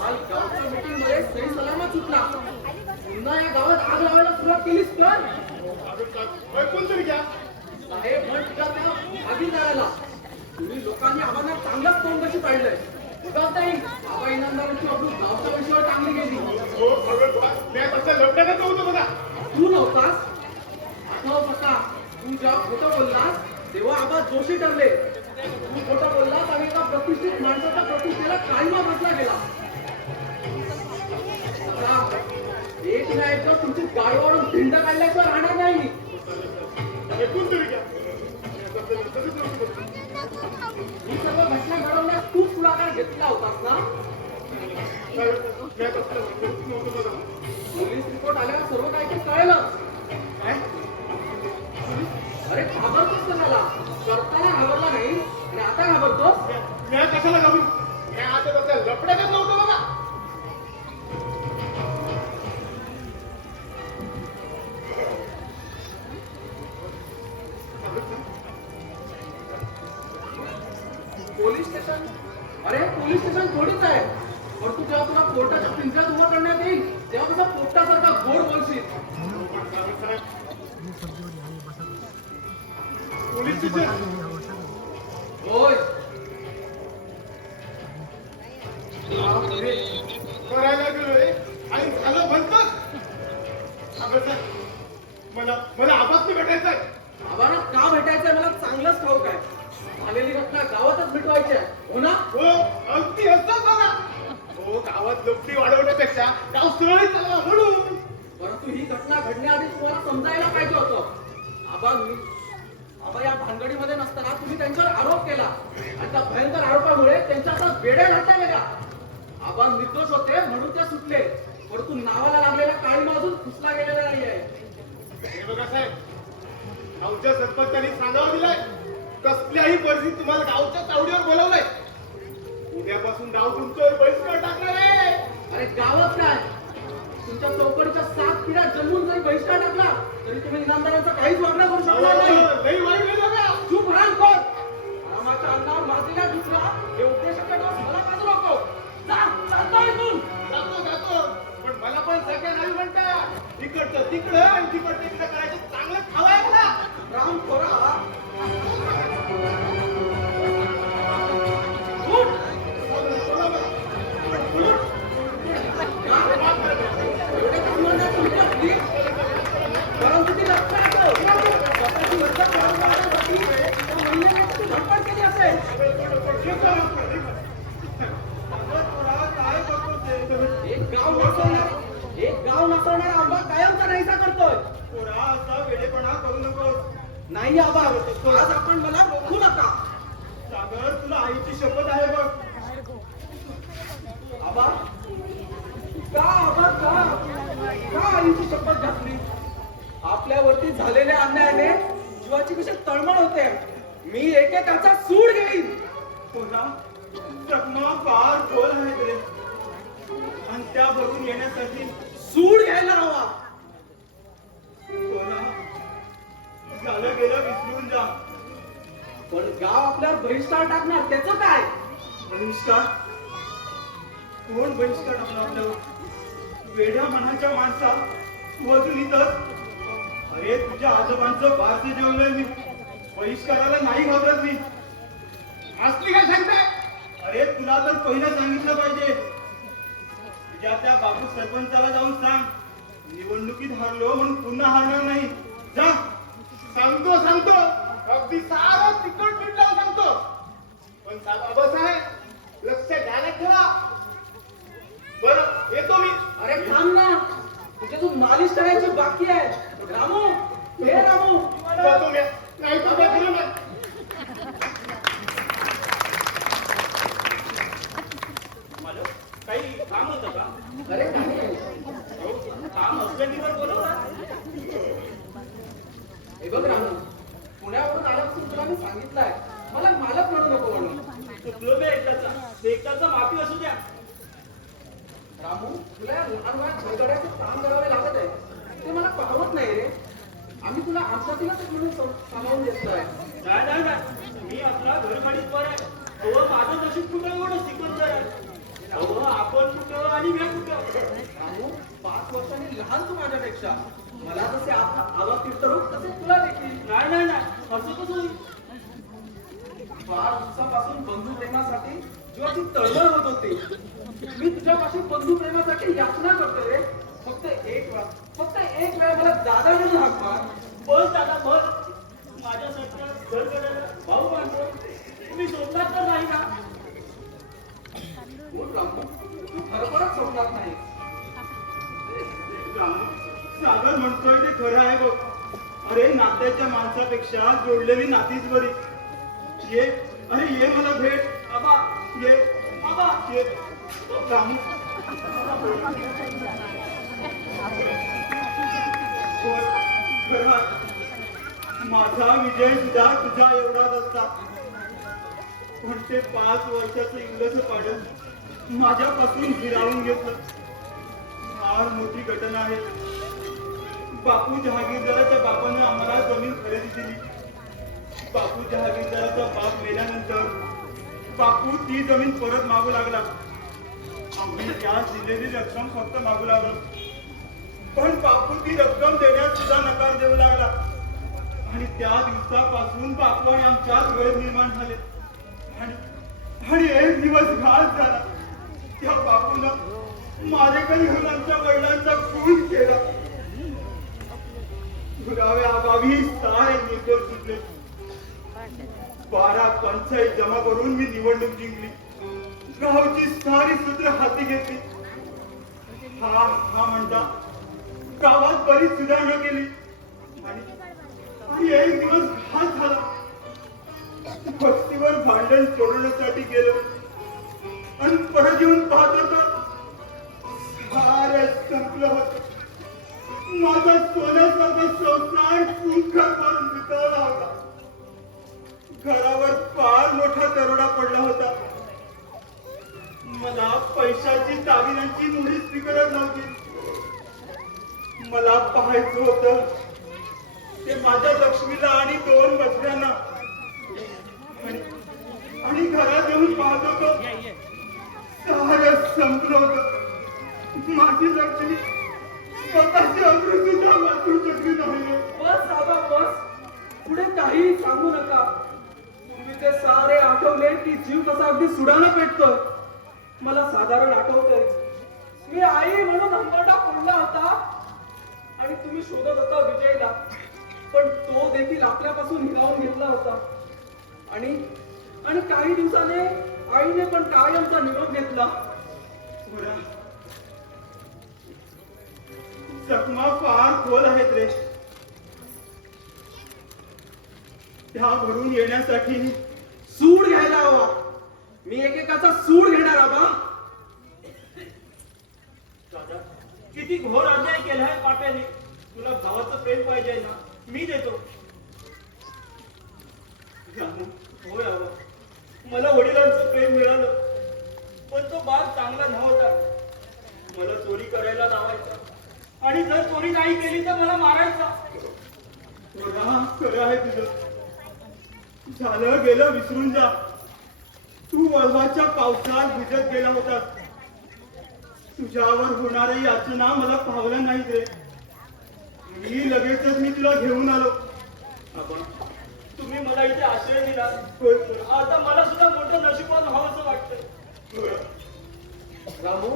काल गावच्या मीटिंग मध्ये सही सलामत सुटला. पुन्हा या गावात आग लावायला सुरुवात केलीस तर कोणतरी घ्या साहेब मग तुझ्या त्या आगी जायला तुम्ही लोकांनी आम्हाला चांगलाच तोंड कशी पाडलंय. उगाच नाही बाबा इनामदारांची आपली गावच्या विषयावर चांगली गेली. मी तसं लपड्यातच नव्हतं बघा. तू नव्हतास आठव कसा तू जेव्हा खोटं बोललास तेव्हा आबा जोशी ठरले. तू खोटं बोललास आणि एका प्रतिष्ठित माणसाच्या प्रतिष्ठेला काळीमा बसला गेला. आता एक ना एक दिवस तुमची गाडीवरून भिंड काढल्याशिवाय राहणार नाही. कोणतरी घ्या ही सर्व घटना घडवण्यास तूच पुढाकार घेतला होतास ना. पोलीस रिपोर्ट आल्यावर सर्व काही ते कळलं. काय अरे घाबरतोस का त्याला. करताना घाबरला नाही आणि आता घाबरतोस. मी कशाला घाबरू. मी आता तसं लपड्यातच नव्हतं बघा. पोलीस स्टेशन अरे पोलीस स्टेशन थोडीच आहे. पण तू जेव्हा तुला कोर्टाच्या पिंजऱ्यात उभं करण्यात येईल तेव्हा तुझा पोपटासारखा गोड बोलशील. पोलीस स्टेशन होय करायला गेलोय आणि झालं म्हणतोच. मला मला आवाज भेटायचा आहे. आम्हाला का भेटायचंय मला चांगलंच ठाऊक आहे. आलेली घटना गावातच मिटवायची आहे हो ना. हो अगदी असंच बघा. हो गावात लोकरी वाढवण्यापेक्षा गाव सुरळीत चालवा म्हणून. परंतु ही घटना घडण्याआधी तुम्हाला समजायला पाहिजे होतं. आबा या भानगडीमध्ये नसताना तुम्ही त्यांच्यावर आरोप केला आणि त्या भयंकर आरोपामुळे त्यांच्या आता बेड्या घातल्या गेल्या. आबा निर्दोष होते म्हणून ते सुटले. परंतु नावाला लागलेला काळीमा अजून पुसला गेलेला नाहीये. हे बघा साहेब गावच्या सरपंचांनी सांगावं दिलाय कसल्याही परिस्थितीत तुम्हाला गावच्या तावडीवर बोलवलंय. उद्यापासून गाव तुमचं बहिष्कार टाकणार आहे. अरे गावात काय तुमच्या चौकडीच्या 7 पिढ्या जन्मून जरी बहिष्कार टाकला तरी तुम्ही इनामदारांचा काहीच वागणं करू शकणार नाही. लई वाईट वेळ बघा. चूप रान कोण. रामाच्या अंगावर मारलेल्या दुसरा हे उपदेशाच्या डोस मला पाजू नको. जातो इथून. जातो पण मला पण सगळ्या नाही म्हणता. तिकडचं तिकडं आणि तिकडचं इकडं करायचं चांगलं खावाय मला. राम खोरा परंतु ती लक्षात स्वतःची वर्षा वाढवण्यासाठी महिन्याने धडपड केली असेल. एक गाव नसवणारा आंबा कायमचा नाहीसा करतोय. असा वेडेपणा करू नको. नाही आबा आज आपण मला रोखू नका. सागर तुला आईची शपथ आहे बघ. आबा का आईची शपथ घातली. आपल्यावरती झालेल्या अन्यायाने जीवाची कशी तळमळ होते. मी एकेकाचा सूड घेईन. जखमा फार खोल आहेत रे आणि त्या भरून येण्यासाठी सूड घ्यायला हवा. झालं गेलं विसरून जा. पण गाव आपल्यावर बहिष्कार टाकणार त्याचं काय. बहिष्कार कोण बहिष्कार टाकला आपल्यावर. वेड्या मनाच्या माणसा तू अजून इथंच. अरे तुझ्या आजोबांचं बारसे जेवलंय मी. बहिष्काराला नाही घाबरत मी. असली काय सांगताय. अरे तुला तर पहिलं सांगितलं पाहिजे. तुझ्या त्या बापू सरपंचाला जाऊन सांग निवडणुकीत हारलो म्हणून पुन्हा हारणार नाही. जा सांगतो अगदी सारं तिकट पीठ लावून सांगतो. पण बाबासाहेब लक्ष द्यायला ठेवा. बरं येतो मी. अरे थांब ना तुझे तू मालिश करायची बाकी आहे. रामू हे रामू जातो मी. नाही तर बघितलं नाही. काही काम होतं का. अरे नाही काम असल्यावर बोलवला. हे बघ रामू पुण्यावरून आल्यापासून तुला मी सांगितलंय मला मालक म्हणू नको म्हणून. चुकलो मी एकदाचा माफी असू द्या. रामू तुला या लहान वयात झगड्याचं काम करावे लागत आहे ते मला पाहवत नाही रे. आम्ही तुला आमच्यातीलच म्हणून सामावून घेतलंय. नाही मी आपला घरमाडीत वर आहे. माझं नशीब कुठे एवढं सिकंदर आहे. अहो आपण कुठं आणि मी कुठं? रामू 5 वर्षांनी लहान तू माझ्यापेक्षा. मला जसे आबा तीर्थरूप तसे तुला देखील. नाही असं कसं होईल? फार दिवसापासून बंधू प्रेमासाठी जीवाची तळमळ होत होती. मी तुझ्यापाशी बंधू प्रेमासाठी याचना करतोय रे. फक्त एक वेळा मला दादा म्हणून हाक मार. बस दादा बस. माझ्यासारख्या घरगड्याला भाऊ मानतो तुम्ही सोडणार तर नाही ना? बोल रामू, तू खरोखरच सोडणार नाही. रामू, सागर म्हणतोय ते खरं आहे बघ. अरे नात्याच्या माणसापेक्षा जोडलेली नातीच बरी. ये, अरे ये मला भेट. आबा ये, आबा ये. रामू खरं आहे. माझा विजय सुद्धा तुझा एवढाच असता. पण ते 5 वर्षाचं इंग्लस पाडत माझ्यापासून हिरावून घेतलं. फार मोठी घटना आहे. बापू जहागीरदाराच्या बापानं आम्हाला जमीन खरेदी दिली. बापू जहागीरदाराचा बाप मेल्यानंतर बापू ती जमीन परत मागू लागला. आम्ही त्यास दिलेली रक्कम फक्त मागू लागलो. पण बापू ती रक्कम देण्यास सुद्धा नकार देऊ लागला. आणि त्या दिवसापासून बापू आणि आमच्यात वेळ निर्माण झाले. आणि एक दिवस घात झाला. त्या बापूनं माझ्याकडे घेऊन आमच्या वडिलांचा खून केला. पुरावे अभावी सारे निर्दोष सुटले. 12 पंचायत जमा करून मी निवडणूक जिंकली. गावची सारी सूत्र हाती घेतली. हा म्हणता गावात बरीच सुधारणा केली. आणि एक दिवस घात झाला. वस्तीवर भांडण सोडवण्यासाठी गेलो आणि परत येऊन पाहतो तर फारच संपलं होतं. माझा सोन्यासारखा संसार पुंखर करून वितळला होता. घरावर फार मोठा दरोडा पडला होता. मला पैशाची दागिन्यांची मुळीच गरज नव्हती. मला पाहायचं होतं ते माझ्या लक्ष्मीला आणि 2 बछड्यांना. आणि घरात येऊन पाहतो तो सारं संपलं होतं. माझी लक्ष्मी स्वतःची अमृत सुद्धा वाचू शकली नाही. बस आबा बस, पुढे काही सांगू नका. तुम्ही ते सारे आठवले की जीव कसा अगदी सुडानं पेटतोय. मला साधारण आठवतंय मी आई म्हणून अंबाटा फोडला होता आणि तुम्ही शोधत होता विजयला. पण तो देखील आपल्यापासून हिरावून घेतला होता. आणि काही दिवसाने आईने पण कायमचा निरोप घेतला. जखमा फार खोल आहेत रे. त्या भरून येण्यासाठी सूड घ्यायला हवा. मी एकेकाचा सूड घेणार आबा. दादा किती घोर अन्याय केलाय पाप्याने. तुला भावाचं प्रेम पाहिजे ना, मी देतो. होय आबा, मला वडिलांचं प्रेम मिळालं. पण तो बाग चांगला नव्हता. मला चोरी करायला लावायचा आणि जर चोरी नाही केली तर मला मारायचा. खरं आहे तुझं. झालं गेलं विसरून जा. तू वळवाच्या पावसात भिजत गेला होतास. तुझ्यावर होणारी याचना मला पावल्या नाही रे. मी लगेचच मी तुला घेऊन आलो. आबा तुम्ही मला इथे आश्रय दिला. आता मला सुद्धा मोठं नशिबान व्हावंसं वाटतंय. रामू,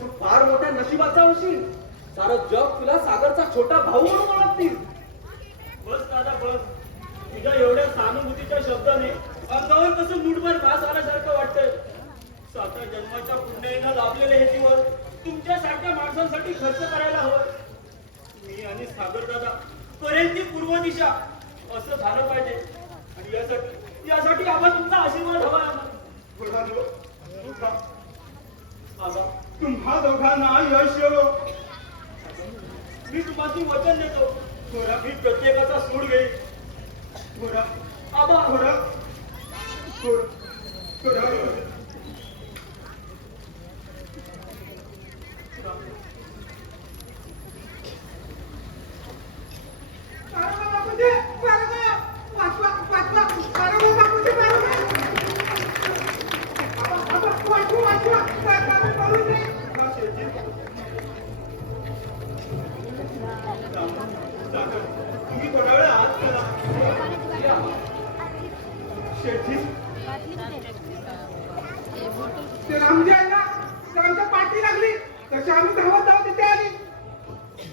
तू फार मोठ्या नशिबाचा होशील. सारं जग तुला सागरचा छोटा भाऊ म्हणून ओळखतील. बस दादा बस. तुझ्या एवढ्या सहानुभूतीच्या शब्दाने अंगावर कसं मुठभर भास आल्यासारखं वाटतंय. 7 जन्माच्या पुण्याईनं लाभलेले हे जीवन तुमच्यासारख्या माणसांसाठी खर्च करायला हवं. मी आणि सागर दादा करेल ती पूर्व दिशा असं झालं पाहिजे. आणि यासाठी आम्हाला तुमचा आशीर्वाद हवा आम्हाला. आबा तुम्हा दोघांना यश येवो. मी तुम्हाला वचन देतो. मी प्रत्येकाचा सूड घेईन. आबा वाचवा तसे आम्ही धावत धावत तिथे आली.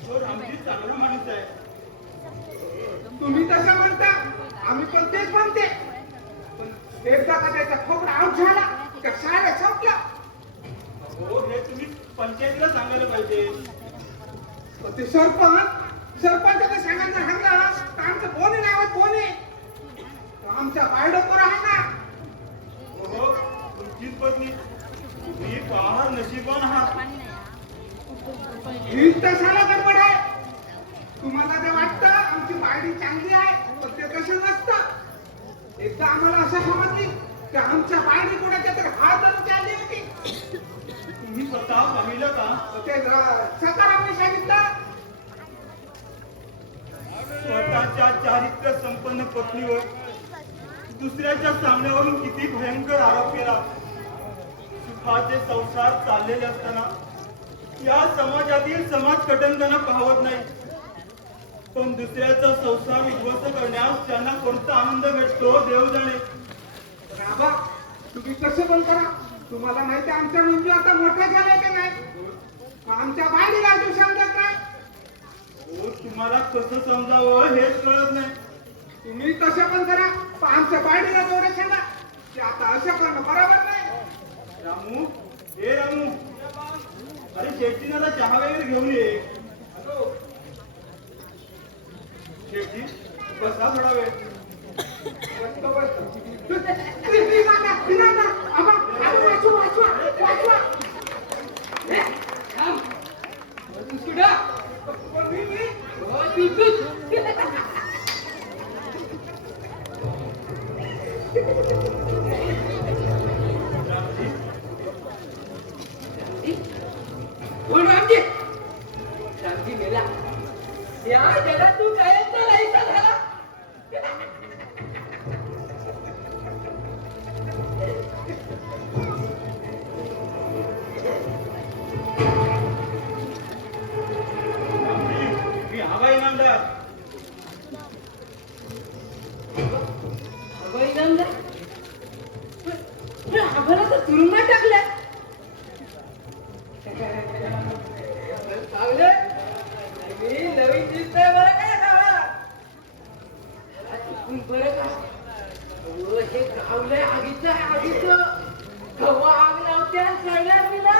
तो रामजी चांगला माणूस आहे. तुम्ही तसं म्हणता, आम्ही पण तेच म्हणते. पण एकदा का त्याचा खोबरा आउट झाला का शाळा संपला. हो, हे तुम्ही पंचायतीला सांगायला पाहिजे. ते सरपंचाला सांगायचं हल्ला तर आमचं कोणी नावात कोणी आमच्या बायडोकर आहे ना. हो, तुमचीच पत्नी. तुम्ही फार नशीबवान आहात. ही तसाला गडबड आहे. तुम्हाला जे वाटतं आमची बायडी चांगली आहे, पण ते तसं नसतं. एकदा आम्हाला असं समजली की आमच्या बायडी कुणाच्या तर हात धरून आली होती. तुम्ही स्वतः पाहिलं का? ते सकारात्मक सांगितलं. स्वतःच्या चारित्र्य संपन्न पत्नीवर दुसऱ्याच्या सामन्यावरून किती भयंकर आरोप केला. सुखाचे संसार चाललेले असताना या समाजातील समाज कटंकना पाहत नाही. पण दुसऱ्याचा संसार उद्ध्वस्त करण्यास त्यांना कोणता आनंद भेटतो देव जाणे. बाबा, तुम्ही कसं पण करा. तुम्हाला माहिती आमच्या मुंजू आता मोठ्या झाल्या का नाही. आमच्या बायडीला तू समजत नाही. हो, तुम्हाला कसं समजावं हेच कळत नाही. तुम्ही कसं पण करा, पण आमच्या बायडीला तेवढं सांगा की आता असं करणं बरोबर नाही. रामू, हे रामू, अरे शेठजींना चहा वगैरे घेऊन ये. शेठजी, बसा थोडा वेळ. तू काय झाला. मी हवा इनामदार. आम्हाला तर तुरुंगात टाकलं. चांगलं, मी नवीन दिसतोय बरं काय गावाला. बरं का, हे गावलंय आगीचं आहे, आगीचं. गव्हा आग लावते आणि सळणार मी ना.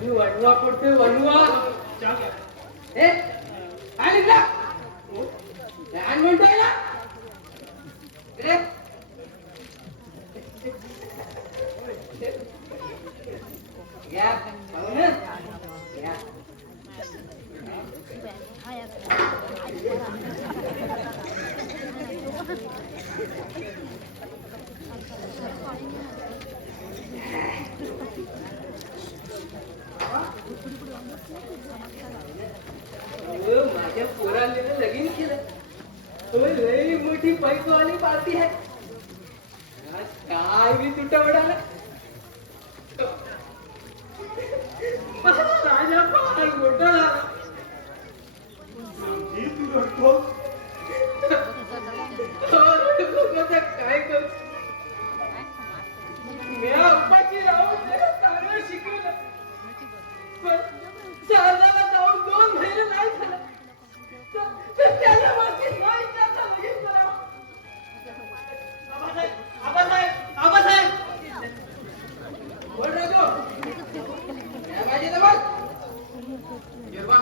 मी वनवा पडतोय, वनवा. ए, काय निघला? काय म्हणतोय ना रे? या, पाहू ना? या. माझ्या पोराने लगीन केलं. लई मोठी पैसवाली पार्टी आहे. आज काय मी तुटवडाला. माझ्या फार मोठा झाला. तू रडतो. काय करू. मी अप्पाची राहून चांगलं शिकवलं, पण शारदाला जाऊन 2 महिने नाही झालं. त्याला माझी न विचारता लगेच करावं. आबासाहेब, बोल राजू. माझी दबाग गिरवा,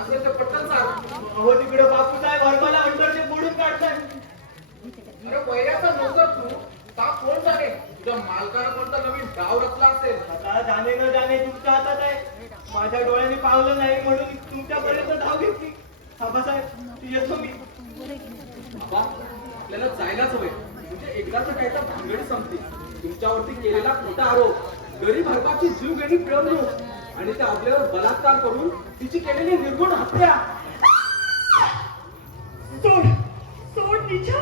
असेल तर पटकन सांग. अहो, तिकडे बापूसाहेब हरमाला अंडरचे मोडून काढताय. अरे वैराचा नोकर तू का कोण जाणे. तुझ्या मालकाला कोणता नवीन डाव रचला असेल. आता जाणे न जाणे तुमच्या हातात आहे. माझ्या डोळ्याने पावलं नाही म्हणून तुमच्यापर्यंत धाव घेतली. आबासाहेब, येतो मी. बाबा, आपल्याला जायलाच हवे. म्हणजे एकदाच काय तर भानगडी संपली. तुमच्यावरती केलेला खोटा आरोप, गरीब हरपाची जीव गेली पिळवणूक आणि त्या आपल्यावर बलात्कार करून तिची केलेली निर्गुण हत्या. सोड निशा.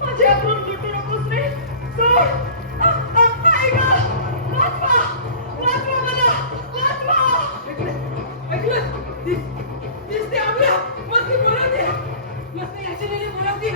माझे आपण लुटू नकोस रे. सोड. आई गं, वाचवा मला, वाचवा. ऐकलं? दिसते आपल्या. मस्ती बोलवते. मस्ती याच्याने बोलवते.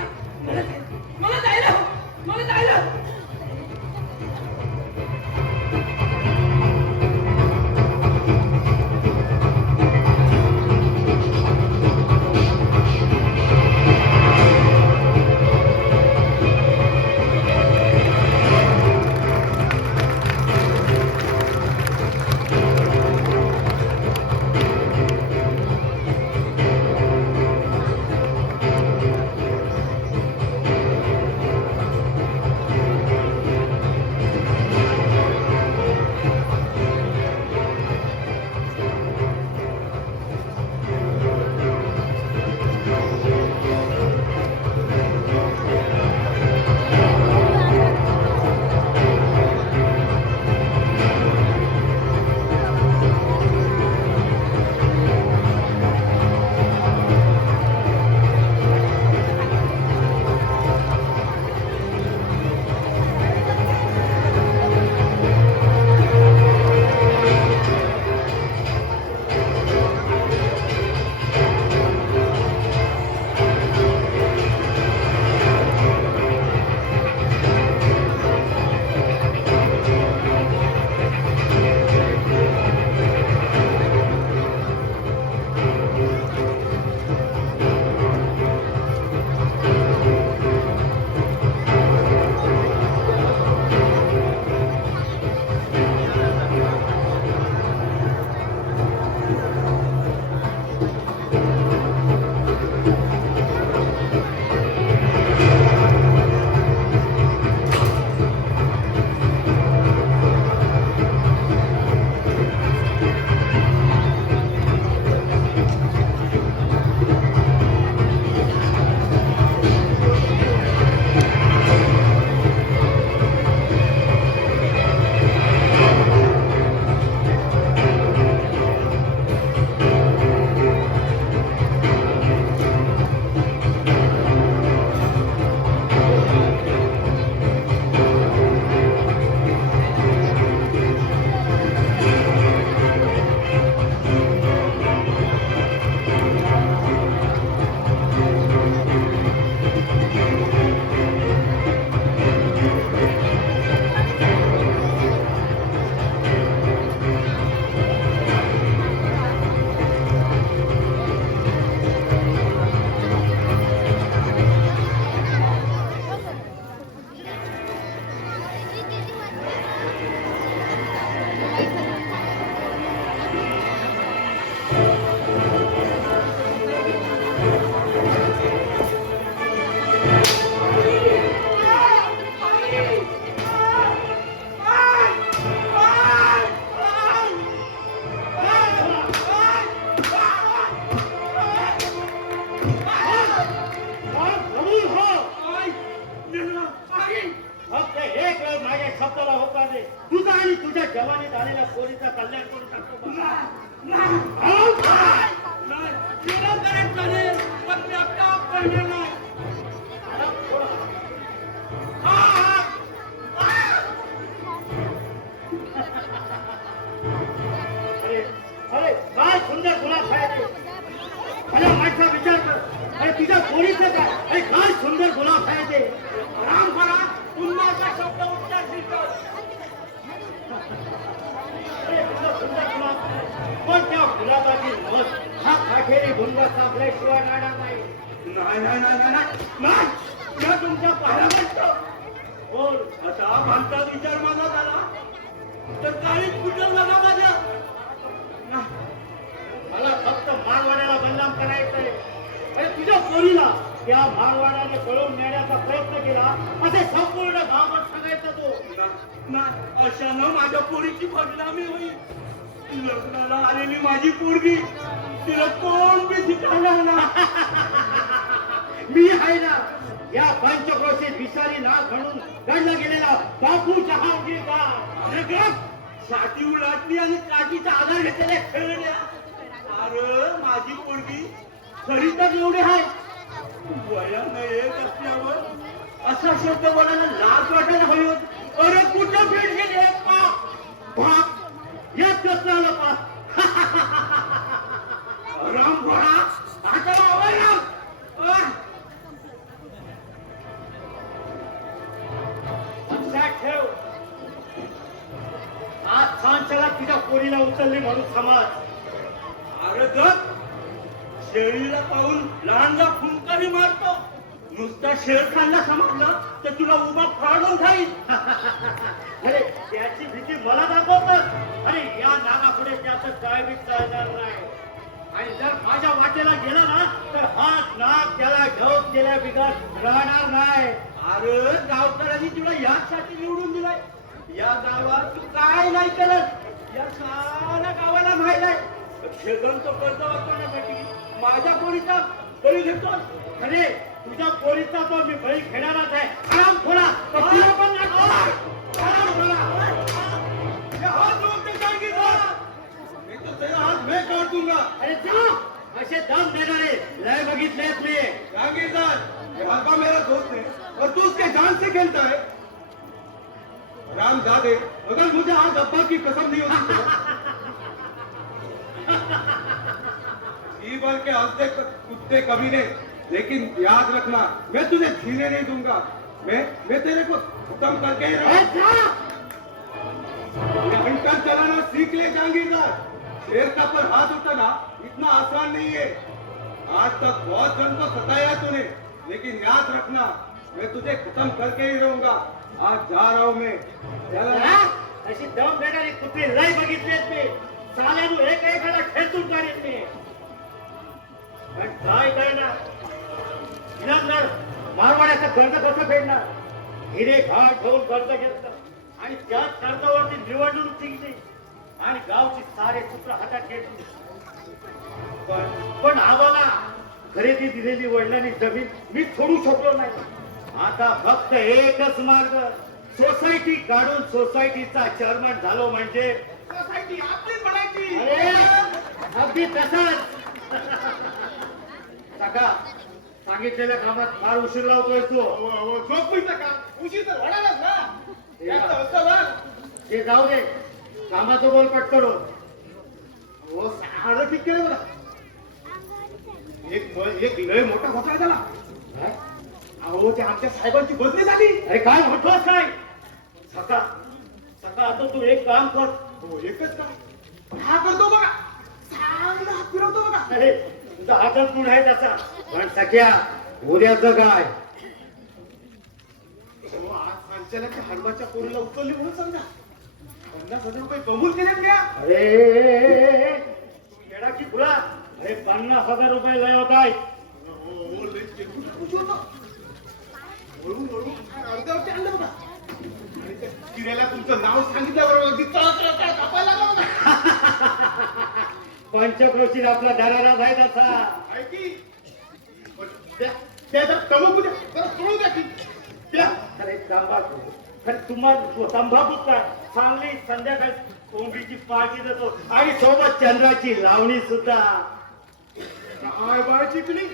कबूल हो. आई निर्मला आई फक्त एक वेळ माझ्या शब्दाला होकार दे. तुझा आणि तुझ्या जवानीत आलेल्या पोरीचा कल्याण करून टाकतो बघा. नाही तुला करायचं चालेल पण मी आता करणार नाही अरे अरे काय सुंदर गुलाब आहे ते. अरे माझा विचार कर. अरे तुझ्या पोरीचं काय. अरे काय सुंदर गुलाब आहे ते. राम करा पुन्हा का शब्द उच्चार दिसतो अरे तुझं सुंदर गुलाब आहे. पण त्या गुलाबाची मत हा काठेरी भुंगा कापल्याशिवाय राहणार नाही. नाही नाही नाही नाही नाही नाही या तुमच्या पाया म्हणतो. बोल. आता भांडता विचार माझा झाला तर काही कुठं बघा माझ्या मला फक्त मारवाड्याला बदनाम करायचंय. अरे तुझ्या पोरीला त्या मारवाड्याने पळवून नेण्याचा प्रयत्न केला असे संपूर्ण गावात सांगायचं तो. नाही अशानं माझ्या पोरीची बदनामी होईल लग्नाला आलेली माझी पोरगी तिला कोण बी शिकवणार ना मी आहे ना. या पंचक्रोशीत विषारी नाग म्हणून गणला गेलेला बापू जहांगीरदार. छाती उलटली आणि काठीचा आधार घेतलेल्या खेळल्या अरे माझी पोरगी खरी तर एवढी आहे वयानं एक असल्यावर असा शब्द बोलायला लाज वाटायला हवी होती. अरे कुठं भेट गेली याच प्रश्नाला पास. राम घोडा आता आवडला लक्षात ठेव. आज छानच्याला तुझ्या पोरीला उचलली म्हणून समाज. अरे गप शेळीला पाहून लहानला फुंकारी मारतो नुसता शेर खाल्ला समजलं तर तुला उभा फाडून जाईल अरे त्याची भीती मला दाखवतात. अरे या नागापुढे त्याचं काय चालणार नाही. आणि जर माझ्या वाटेला गेला ना तर हात नाक त्याला घेऊन गेल्या बिघाड राहणार नाही. अरे गावकऱ्यांनी तुला यासाठी निवडून दिलाय या गावात तू काय नाही केलं या साऱ्या गावाला माहित आहे. शेजारचं कर्ज वाचवण्यासाठी माझ्या पोरीचा बळी घेतो. अरे तुझ्या पोरीचा तो मी बळी घेणारच आहे. आराम थोडा तर तुला पण दाखवणार. आराम थोडा. हात रोकते जागीरदार. मी तो तेरा हाथ मैं काट दूंगा. अरे जा. असे दम देणारे लय बघितलेत मी. जागीरदार ये हल्का मेरा दोस्त है और तू उसके जान से खेलता है. राम दादे अगर मुझे आज अब्बा की कसम नहीं होती तो जी भर के हंसते कुत्ते कभी नहीं. लेकिन याद रखना मैं तुझे जीने नहीं दूंगा. मैं तेरे को खत्म करके ही अरे रहूंगा. जा. हंटर चलाना सीख ले जागीरदार. शेर का पर हाथ उठाना इतना आसान नहीं है. आज तक बहुत जन को सताया तूने लेकिन याद रखना मैं तुझे खत्म करके ही रहूंगा. आज जा रहा हूं मैं. हा? अशी दम देणारी कुठे लय बघितलेत मी. साल्यानु एक एकाला ठेचून काढीत मी. पण काय करणार. इनामदार मारवाड्याचं कर्ज कसं फेडणार. हिरे घाट घेऊन कर्ज घेतलं आणि त्याच कर्जावरती निवडणूक जिंकली आणि गावची सारे सूत्र हातात घेतली. पण आम्हाला खरेदी दिलेली वडिलांनी जमीन मी सोडू शकलो नाही. आता फक्त एकच मार्ग. सोसायटी काढून सोसायटीचा चेअरमन झालो म्हणजे सोसायटी आपलीच म्हणायची. अरे अगदी तसाच. काका सांगितलेल्या कामात फार उशीर लावतोय तू. झोपीचं काम उशीर तर होणारच ना. त्याचं असं बघ. ते जाऊ दे. कामाचं बोल पटकन. हो सारं ठीक केलं बघा. एक लय मोठा घोटाळा झाला. काय? अहो ते आमच्या साहेबांची बदली झाली. अरे काय म्हणतोस काय. सका सका आता तू एक काम कर. हो एकच काय हा करतो बघा. चांगला हात फिरवतो बघा. अरे तुझा हातच गुण आहे त्याचा. पण सख्या उद्याचं काय. हो, आज संचालक हलवाच्या पोरीला उचलली म्हणून समजा 50,000 रुपये कबूल केले द्या. अरे तू येडा की खुला. अरे 50,000 रुपये लय होत आहेत. हो लय खुशी होतो. वळून अर्ध्यावरती आणलं बघा. आणि त्या किऱ्याला तुमचं नाव सांगितल्याबरोबर अगदी तळतळ कापायला लागला बघा. पंचक्रोशीत आपला दरारा जायचा असा. आहे की? पण त्या त्याचा तंबाखू द्या जरा सोडू द्या की द्या. अरे तंबाखू अरे तुम्हाला तंबाखू काय चांगली संध्याकाळी कोंबडीची पार्टी देतो आणि सोबत चंद्राची लावणी सुद्धा. काय बाळ चिकणी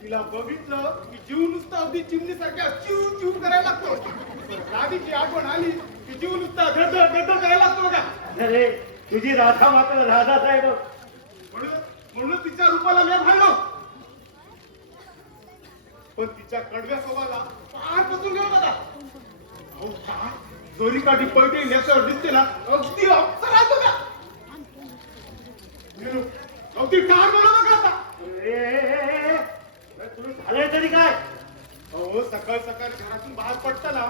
तिला बघितलं की जीव नुसता अगदी चिमणीसारख्या चिव चिव करायला लागतो. पण राधीची आठवण आली की जीव नुसता गद गद करायला लागतो बघा. अरे तुझी राधा मात्र राधाच आहे बघ. म्हणून म्हणून तिच्या रूपाला मी भांडलो. पण तिच्या कडव्या स्वभावाला पार पचून गेलो बघा. अहो काय दोरी काठी पैठणी नेसावर दिसते ना अगदी अप्सरा बघा. मेलो, अगदी ठार बोला बघा आता. अरे तुम्ही झालंय तरी काय. अहो सकाळ सकाळ घरातून बाहेर पडताना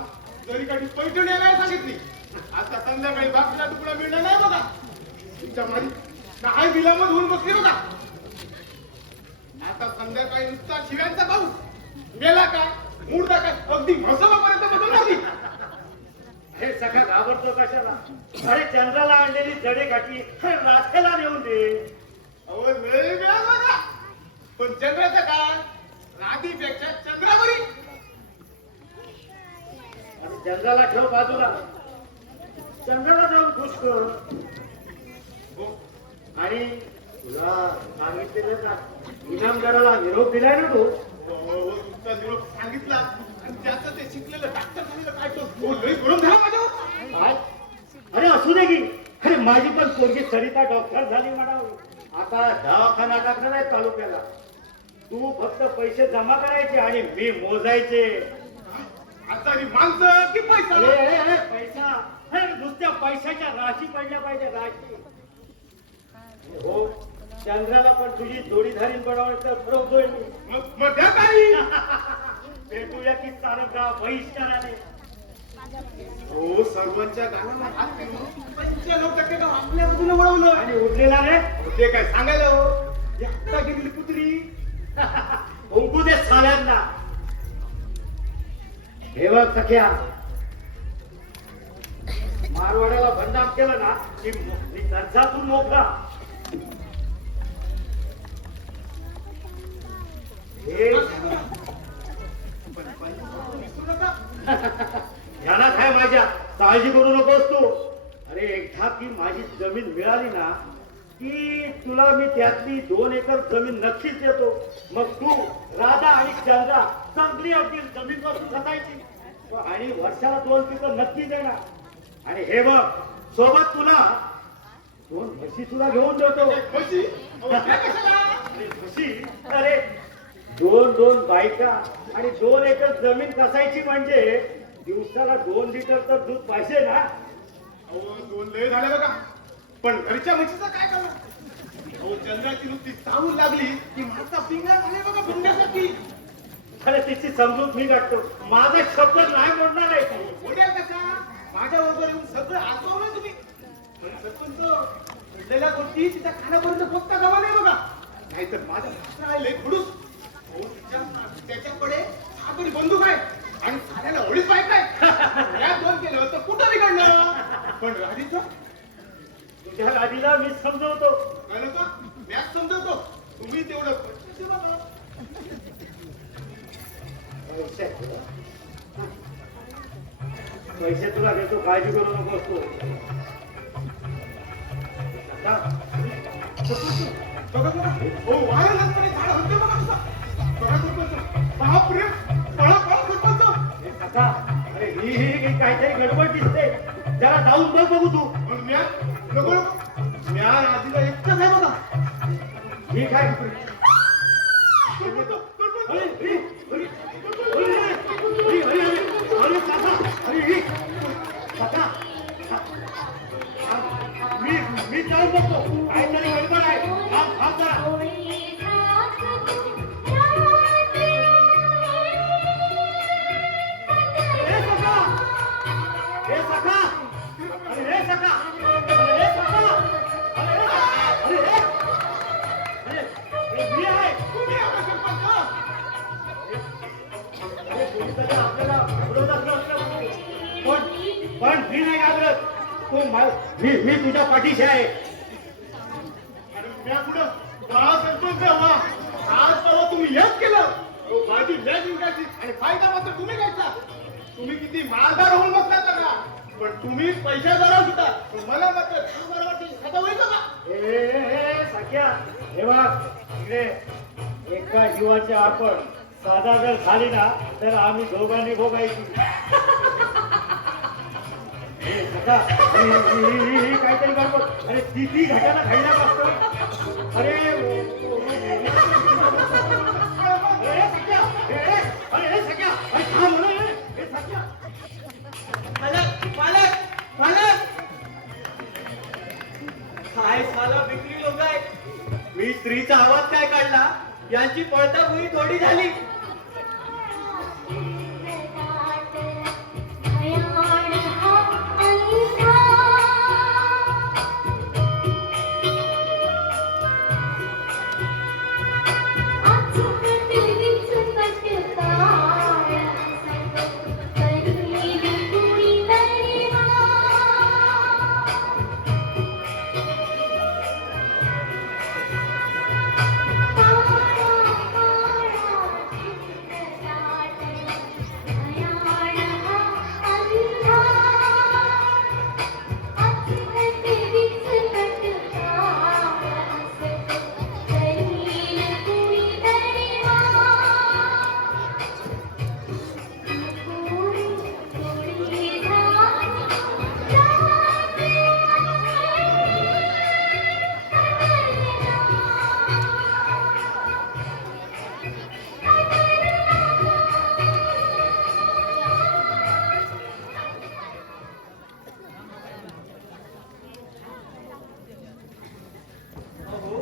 जरी काठी पैठणी आणायला सांगितली. आता संध्याकाळी बाकीला तुकडा मिळणार नाही बघा. तुमच्या माझी काय बिलामत होऊन बसली बघा. आता संध्याकाळी नुसता शिव्यांचा पाऊस मेला काय मुर्दा काय अगदी म्हसवापर्यंत बदलला ती. हे सखा घाबरतो कशाला. अरे चंद्राला आणलेली जडे काठी राखेला नेऊन दे. अहो लय वेळा बघा. पण चंद्राचं काय राधीपेक्षा चंद्रावरी. आणि चंद्राला ठेव बाजूला. चंद्राला जाऊन खुश कर. हो, आणि तुला सांगितलेलं ना इनामदाराला निरोप दिलाय ना तू. हो, तुमचा निरोप सांगितला आणि त्याचं ते शिकलेलं डॉक्टर झालेलं काय तो हो, लय गरम झाला माझ्यावर. काय अरे असू दे की. अरे माझी पण पोरगी सरिता डॉक्टर झाली म्हणावं. आता दवाखाना टाकणार आहे तालुक्याला. तू फक्त पैसे जमा करायचे आणि मी मोजायचे. आता ही माणसं की पैसा पैसा अरे नुसत्या पैशाच्या राशी पडल्या पाहिजे राशी. हो चंद्राला पण तुझी जोडीधारी बनवण्याचं ठरवतोय मी. मग द्या काही. भेटूया की चालू बहिष्काराने. हो सर्वांच्या गावाला हात फिरवून 95% गाव आपल्या बाजूला वळवलं. आणि उरलेला रे ते काय सांगायला हो एकटा गेलेली कुत्री. कुंकू दे साल्यांना. हे बघ सख्या मारवाड्याला बंडाम केलं ना की मी कर्जातून मोकळा. हे विसरू नका. ध्यानात आहे माझ्या. काळजी करू नकोस तू. अरे एकदा की माझी जमीन मिळाली ना की तुला मी त्यातली 2 एकर जमीन नक्कीच देतो. मग तू राधा आणि चंद्रा चांगली अगदी जमीन पासून खतायची आणि वर्षाला 2 पिकं नक्की देणार. आणि हे बघ सोबत तुला 2 म्हशी तुला घेऊन देतो. म्हशी? अहो, त्या कशाला? अरे म्हशी अरे 2 बायका आणि 2 एकर जमीन कसायची म्हणजे दिवसाला 2 लिटर तर दूध पाहिजे ना. अहो, 2 लय झाले बघा. पण घरच्या म्हशीचं काय करणार? अहो चंद्राची नुसती चावून लागली की माझा पिंगा झाले बघा बुंड्यासाठी. अरे तिची समजूत मी काढतो. माझा शब्द नाही बोलणार आहे तू. बोल्या कशा माझ्या बरोबर येऊन सगळं आठवलं तुम्ही. पण सरपंच घडलेल्या गोष्टी तिच्या खाण्यापर्यंत फक्त गवा नाही बघा. नाहीतर माझ्या सासरा आहे लय खडूस. अहो त्याच्याकडे सातरी बंदूक आहे आणि साऱ्याला होळीच बाईक आहे. या 2 केलं तर कुठं बिघडलं. पण राधीचं तुझ्या गाडीला मी समजवतो. कळलं का? मॅच समजवतो. तुम्ही तेवढं पैसे बघा. पैसे तुला देतो काळजी करू नकोस तू. बघा बघा. हो वाया नंतर झाड होते बघा कसं. बघा सरपंच. बापरे पळा पळा सरपंच. हे काका अरे ही काहीतरी गडबड दिसते. जरा जाऊन बघ बघू तू. पण म्या नको नको. म्या आधीला एकटाच आहे बघा. ही काय सरपंच, सरपंच. अरे अरे काका अरे काका मी जाऊन बघतो. काहीतरी गडबड आहे. थांब जरा. हे सखा अरे हे सखा अरे हे सखा अरे मी आहे. तुम्ही आला सरपंच. अरे पोलिसांनी आपल्याला विरोधात नसलं. पण मी नाही घाबरत. मी तुझ्या पाठीशी आहे. अरे म्या कुठं? वा सरपंच वा. आज परवा तुम्ही हेच केलं. अहो, माझी करायची आणि फायदा मात्र तुम्ही घ्यायचा. तुम्ही किती मालदार होऊन बसलात का, पण तुम्ही पैशादार होता. पण मला मात्र आता होईल का? सख्या हे बघ इकडे एका जीवाची आपण साधा जर झाली ना तर आम्ही दोघांनी भोगायची. हे सखा, ही काहीतरी गडबड. अरे ती घटाला खायला बसतो. अरे सख्या, अरे सख्या, अरे थांब म्हणा, हे सख्या. मालक मालक मालक काय झालं? विक्री लोक आहेत. मी स्त्रीचा आवाज काय काढला यांची पळतापुरी थोडी झाली.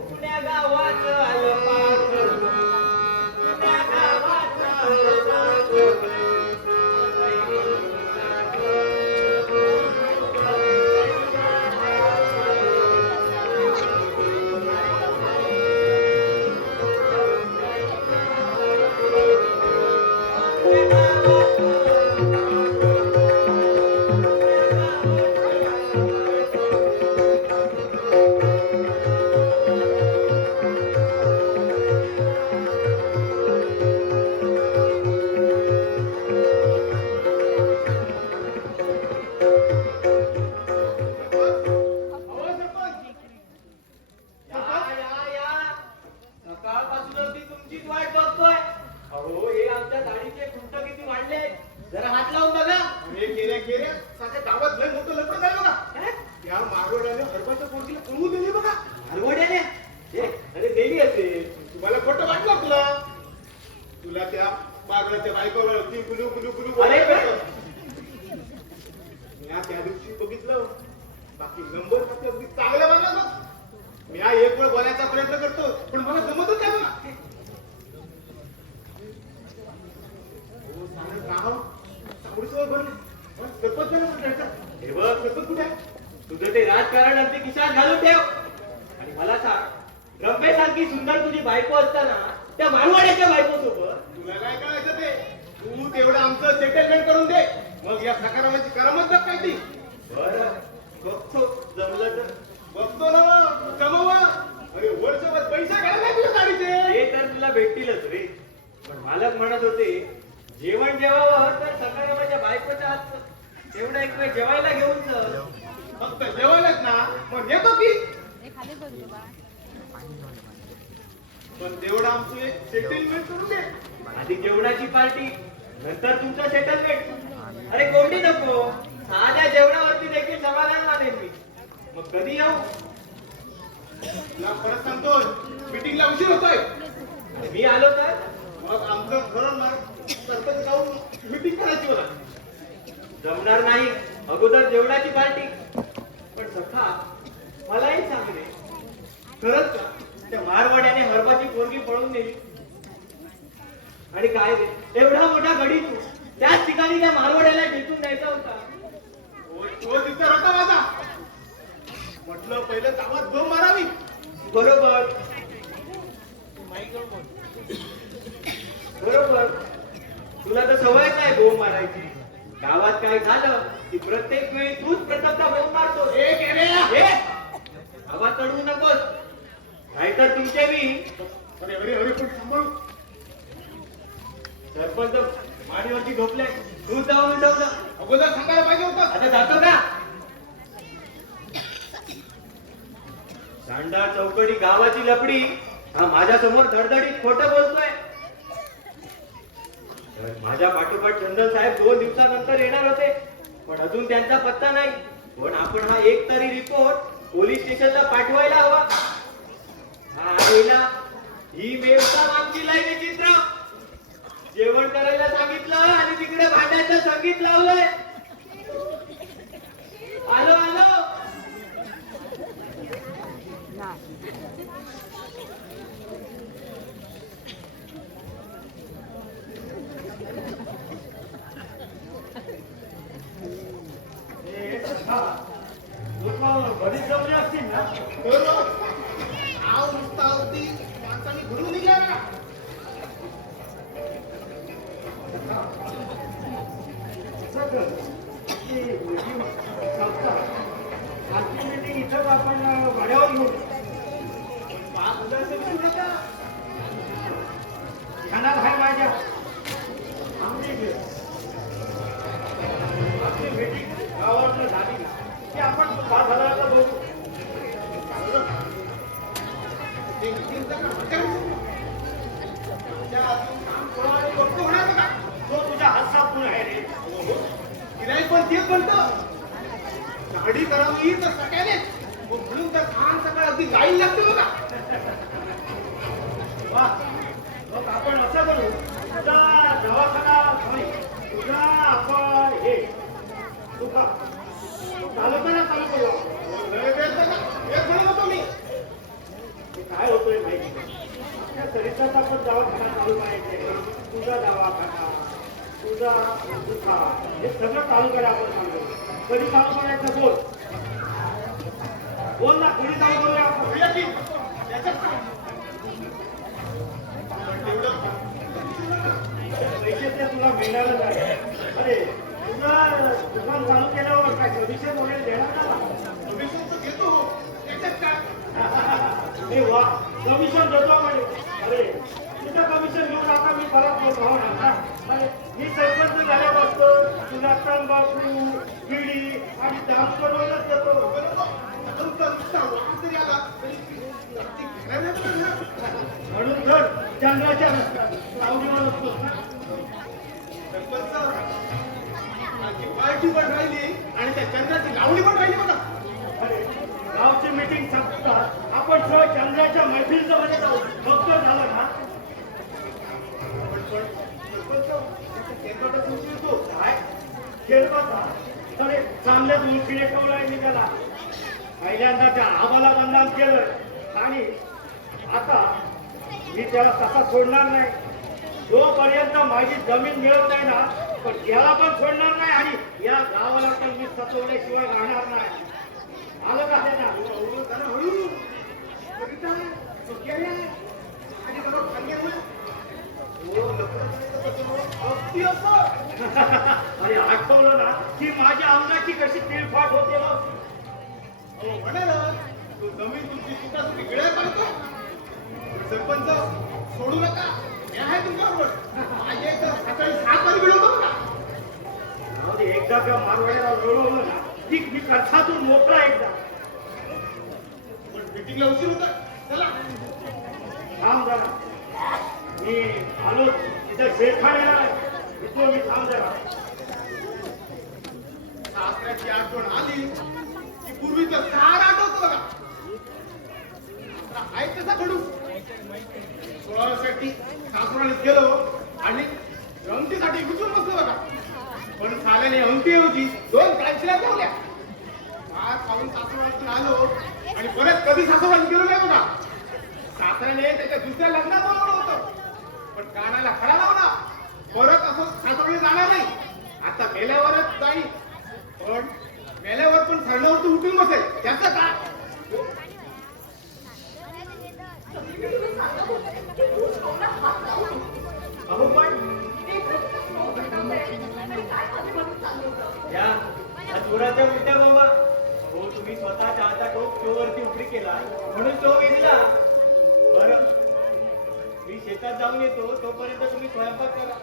पुण्या गावात आलं पाखरू, पुण्या गावात आलं पाखरू. सकाळपासूनच मी तुमचीच वाट बघतोय. अहो हे आमच्या गाडीचे खुंट किती वाढले, जरा हात लावून बघा. हे गेल्या साध्या गावात लय मोठं लग्न झालं बघा. त्या मारवाड्याने हरबाच्या पोरगीला पळवून दिले बघा. हरवड्याने अरे देवी असते. तुम्हाला खोटं वाटलं तुला त्या पागलाच्या बायकोवर ती गुलू गुलू गुलू अरे मी त्या दिवशी बघितलं. बाकी नंबर मात्र अगदी चांगल्या बनला. मी हा एक वेळ बोलायचा प्रयत्न करतो पण मला जमतच नाही बघा. हो, सांगत राहा. चांगलीच ओळख बनली. पण सरपंच झालं म्हटलं. हे बघ सरपंच कुठे आहे? तुझं ते राजकारण अगदी खिशात घालून ठेव. आणि मला सांग, रंभेसारखी सुंदर तुझी बायको असताना त्या मारवाड्याच्या बायको सोबत तुला काय करायचं ते? तू तेवढं आमचं सेटलमेंट करून दे. मग या सकारामाची करामत काय ती? बरं बघतो जमलं तर. बघतो ना कमवा. अरे वर्षभर पैसे घ्यायला नाही तुझ्या गाडीचे. हे तर तुला भेटतीलच रे. पण मालक म्हणत होते जेवण जेवावं तर सकाळच्या बायकोच्या हातचं. तेवढा एक वेळ जेवायला घेऊन चल. फक्त जेवायलाच ना मग येतो की. पण तेवढं आमचं एक सेटलमेंट करून दे. आधी जेवणाची पार्टी, नंतर तुमचं सेटलमेंट. अरे कोंडी नको, साध्या जेवणावरती देखील समाधान मानेन मी. मग कधी येऊ? तुला परत सांगतोय मीटिंगला उशीर होतोय. आणि मी आलो तर मग आमचं खरं ना सरपंच जाऊन मीटिंग करायची मला. जमणार नाही. अगोदर जेवणाची पार्टी. पण सखा मलाही सांग रे, खरंच का त्या मारवाड्याने हरबाची पोरगी पळून नेली? आणि काय रे, एवढा मोठा गडी तू त्याच ठिकाणी त्या मारवाड्याला टिकून द्यायचा होता. तो तिथं होता माझा. म्हटलं पहिलं गावात बोंब मारावी. बरोबर बरोबर. तुला तर सवयच आहे बोंब मारायची. गावात काय झालं की प्रत्येक वेळी तूच प्रथमता बोंब मारतो. आवाज चढवू नकोस, नाहीतर तुमचे मी. अरे अरे अरे पण सांभाळू. सरपंच माडीवरती झोपले, दूध जाऊन उठवलं. अगोदर सांगायला पाहिजे होतं. आता जातो का? सांडा चौकडी गावाची लपडी हा माझ्या समोर धडधडीत खोटं बोलतोय. तर माझ्या पाठोपाठ चंदन साहेब 2 दिवसानंतर येणार होते, पण अजून त्यांचा पत्ता नाही. पण आपण हा एक तरी रिपोर्ट पोलीस स्टेशनला पाठवायला हवा. हा आलेला ही वेबसाम आमची लय विचित्र. जेवण करायला सांगितलं आणि तिकडे भांड्याचं संगीत लावलंय. आलो आलो. बरीच जमली असतील ना. आव नुसता अगदी माणसाने भरून निघला ना. आजची मीटिंग इथं आपण भाड्यावर घेऊ. ध्यानात आहे माझ्या. आपली मीटिंग गावावर झाली ना की आपण 5,000चा बघू. तो तुझ्या हातचा गुण आहे रे. गिराईक पण तेच म्हणतं. दाढी करावी तर सगळ्याने म्हणून तर छान सगळं अगदी लाईन लागते बघा. वा, मग आपण असं करू. तुझा दवाखाना सॉरी तुझा आपण हे तुका चालवताना चालू करू. एक म्हणत होतो मी. ते काय होतोय माहिती का? त्या चरित्राचा पण दवाखाना चालू करायचा. तुझा दवाखाना तुझा तुझा हे सगळं चालू करा. आपण सांगतो कधी चालू करायचं बोल. बोल ना, कोणी चालू करूया आपण. पैसे ते तुला मिळणारच आहे. अरे तुझं दुकान चालू केल्यावर काय कमिशन वगैरे देणार का? कमिशन तर घेतो. त्याच्यात काय? हे वा, कमिशन देतो म्हणे. अरे तुझं कमिशन घेऊन आता मी परत बोलतो ना. अरे मी सरपंच झाल्यापासून तुला तंबाखू बिडी आणि दारू बनवूनच देतो. म्हणून तर चंद्राच्या लावणीवर असतो. पार्टी पण राहिली आणि त्या चंद्राची लावणी पण राहिली बघा. अरे गावची मीटिंग संपतात आपण सहज चंद्राच्या मैफिलीचं मध्ये जाऊ. फक्त झालं ना. काय खेळता तर चांगल्याच मुलगीने कवलाय निघाला. पहिल्यांदा त्या आम्हाला बंधन केलं आणि आता मी त्याला तसा सोडणार नाही. जोपर्यंत माझी जमीन मिळत नाही ना पण त्याला पण सोडणार नाही आणि या गावाला पण मी सतवल्याशिवाय राहणार नाही. आलं का ते ना. अरे आठवलं ना की माझ्या अंगाची कशी तिळफाट होते मग. जमीन तुमची सुटासुटी गिळ्या करतो. सरपंच सोडू नका. हे आहे तुमच्याबरोबर. माझे तर सकाळी 7 वाजता गिळवतो बघा. एकदा का मारवाड्याला लोळवलं ना की मी कर्थातून मोकळा एकदा. पण मीटिंगला उशीर होता. चला थांब जरा. मी आलो तिथे शेरखाण्याला इथं मी थांब जरा. सासऱ्याची आठवण आली की पूर्वीचं सार आठवतं बघा. आहे तसा घडू. 16साठी सासराने गेलो आणि अंगठीसाठी विचारून बसलो बघा. पण साल्याने अंगठीऐवजी 2 कालशिला ठेवल्या. आज खाऊन सासरातून आलो आणि परत कधी सासराने गेलो नाही बघा. सासऱ्याने त्याच्या दुसऱ्या लग्नात बोलवलं होतं पण कानाला खडा लावला. परत असं सासराने जाणार नाही. आता मेल्यावरच जाईल. पण मेल्यावर पण सरणावरती उठून बसेल. त्याचं काय? अहो पण या चोराच्या उलट्या बाबा. हो तुम्ही स्वतः चहाचा टोप शोवरती उपरी केला म्हणून तो विजला. बरं मी शेतात जाऊन येतो तोपर्यंत तुम्ही स्वयंपाक करा.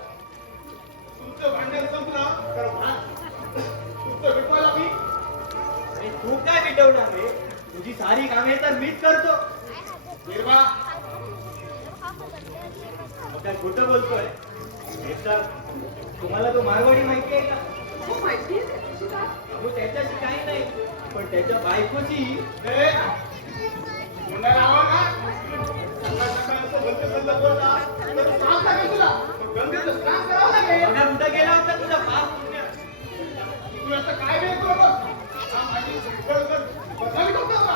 सारी कामे तर मीच करतो. निर्मा काय खोटं बोलतोय? एकदा तुम्हाला तो मारवाडी माहिती आहे का? हो माहिती आहे त्याची काय? अहो त्याच्याशी काही नाही, पण त्याच्या बायकोची ए, मुलाला आवाज का? सकाळ सकाळ असं बोलते बोलत बोलता. तर काम लागेल तुला. मग गंगेचं स्नान करावं लागेल. बघा कुठं गेला होता तुझा बाप पुण्य. तू आता काय वेळ करू बघ. हा, माझी बरोबर बदनामी करतो का?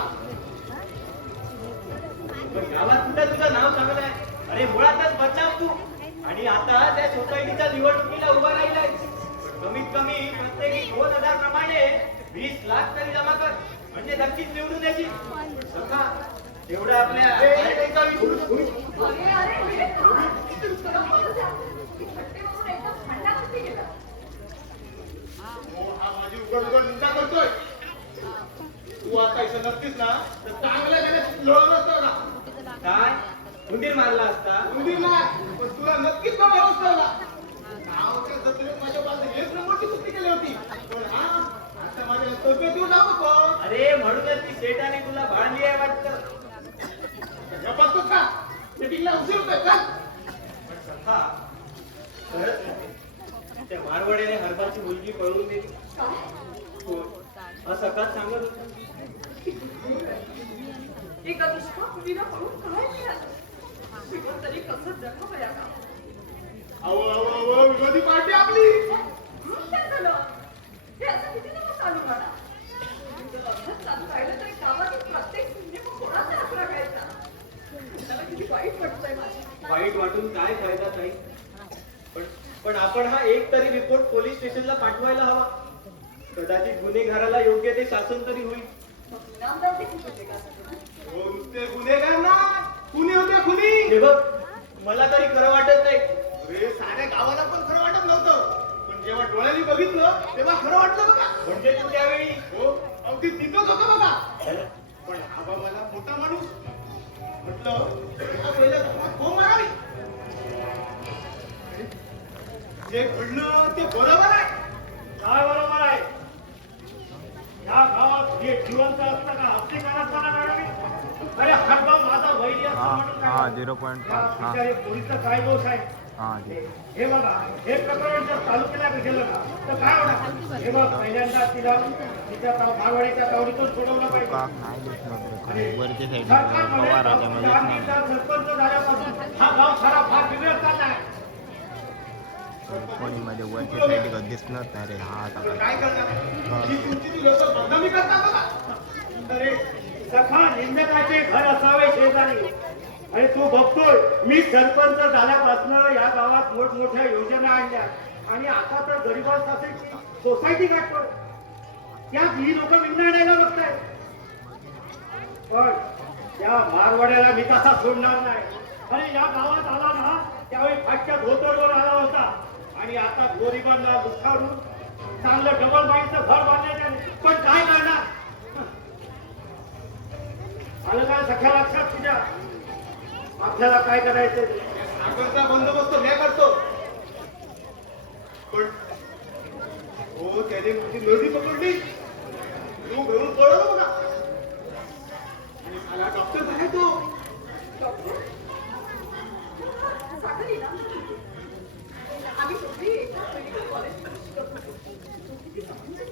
पण गावात कुठं तुझं नाव चांगलं आहे? अरे मुळातच बदनाम तू. आणि आता त्या सोसायटीच्या निवडणुकीला उभा राहिलाय. कमीत कमी प्रत्येकी 2000 प्रमाणे 20 लाख तरी जमा कर, म्हणजे नक्कीच निवडून येशील. सखा, एवढं आपल्या पार्टीचा विषय. अरे अरे हे काय? तुला बोलू द्या. ती खट्टे बघून एकदम भांडणावरती गेला. हो, हा माझी उघड निंदा करतोय. तू आता इथं नक्कीच ना तर चांगल्या गाण्यात लोळलं असतं ना. काय उंदीर मारला असता? उंदीर नाही, पण तुला नक्कीच तो माणूस ठेवला. गावाच्या जत्रेत माझ्या बाजूला 1 नंबरची कुस्ती केली होती. पण हा आता माझ्या तब्येत येऊ जाऊ नको. अरे म्हणूनच ती शेठाने तुला भांडली आहे वाटतं. गप्पाच का? मीटिंगला उशीर होतोय का? पण सखा, खरंच नाही. त्या मारवाड्याने हरबाची मुलगी पळवून दिली. हो, असं का सांगत होता? एका दुष्का मुलीला पळून काय मिळालं? शिकून तरी कसं जगावं या गावात? अहो, विरोधी पार्टी आपली. काय झालं? हे असं किती दिवस चालू राहणार? तुझं लग्न चालू राहिलं तरी गावातील प्रत्येक सुन्नी मग कोणाचा आसरा घ्यायचा? मला किती वाईट वाटतंय माझ्या. वाईट वाटून काय फायदा नाही. पण आपण हा एक तरी रिपोर्ट पोलीस स्टेशनला पाठवायला हवा. कदाचित गुन्हेगाराला योग्य ते शासन तरी होईल. मग इनामदार देखील होते का सगळं? हो, नुसते गुन्हेगार ना, खुनी होते खुनी. हे बघ, मला तरी खरं वाटत नाही. अरे साऱ्या गावाला पण खरं वाटत नव्हतं, पण जेव्हा डोळ्यांनी बघितलं तेव्हा खरं वाटलं बघा. म्हणजे तू त्यावेळी हो, अगदी तिथंच होतं बघा. पण आबा मला मोठा माणूस म्हटलं हा पहिल्या गावात हो मारावी. जे घडलं ते बरोबर आहे. काय बरोबर आहे? या गावात जे जिवंत असतं का हत्ती असताना मॅडम? अरे हरगाव माझा वैरी असं म्हणून हा, काय? 0.5 या हा. बिचारे पोलीसचा काय दोष आहे? हा, हे बघा, हे प्रकरण जर तालुक्याला गेलं ना तर काय होणार? हे बघ, पहिल्यांदा तिला तिच्या मारवाडीच्या तावडीतून सोडवलं पाहिजे. का नाही दिसलं तर खाली वरच्या सरकार साईडला म्हणे, पवाराच्या मध्ये गांधीचा सरपंच झाल्यापासून हा गाव सारा फार बिघडत चाललाय. कोणी मध्ये वरच्या साईडला दिसणार नाही रे. हा आता पण काय काय करणार? ही तुमची ती लोक बदनामी करतात बघा. अरे सखा, निंदकाचे घर असावे शेजारी. अरे तू बघतोय, मी सरपंच झाल्यापासून या गावात मोठमोठ्या योजना आणल्या आणि आता तर गरिबांसाठी सोसायटी काढतोय. त्यात ही लोक विंगाडायला बघताय. पण त्या मारवाड्याला मी कसा सोडणार नाही. अरे या गावात आला ना त्यावेळी फाटक्या धोतरवर आला होता आणि आता गरिबांना दुखावून चांगलं डबल बाईचं घर बांधण्यात आले. पण काय करणार? आलं काय सख्या लक्षात तुझ्या? आपल्याला काय करायचं? साखरचा बंदोबस्त मी करतो. पण हो, त्याने माझी नोंदी पकडली. तू घेऊन पळवलं बघा. आणि मला डॉक्टर झाला तो. डॉक्टर? साखर इनामदार होते. आम्ही दोघी एका मेडिकल कॉलेजमध्ये शिकत होतो. तो किती समजून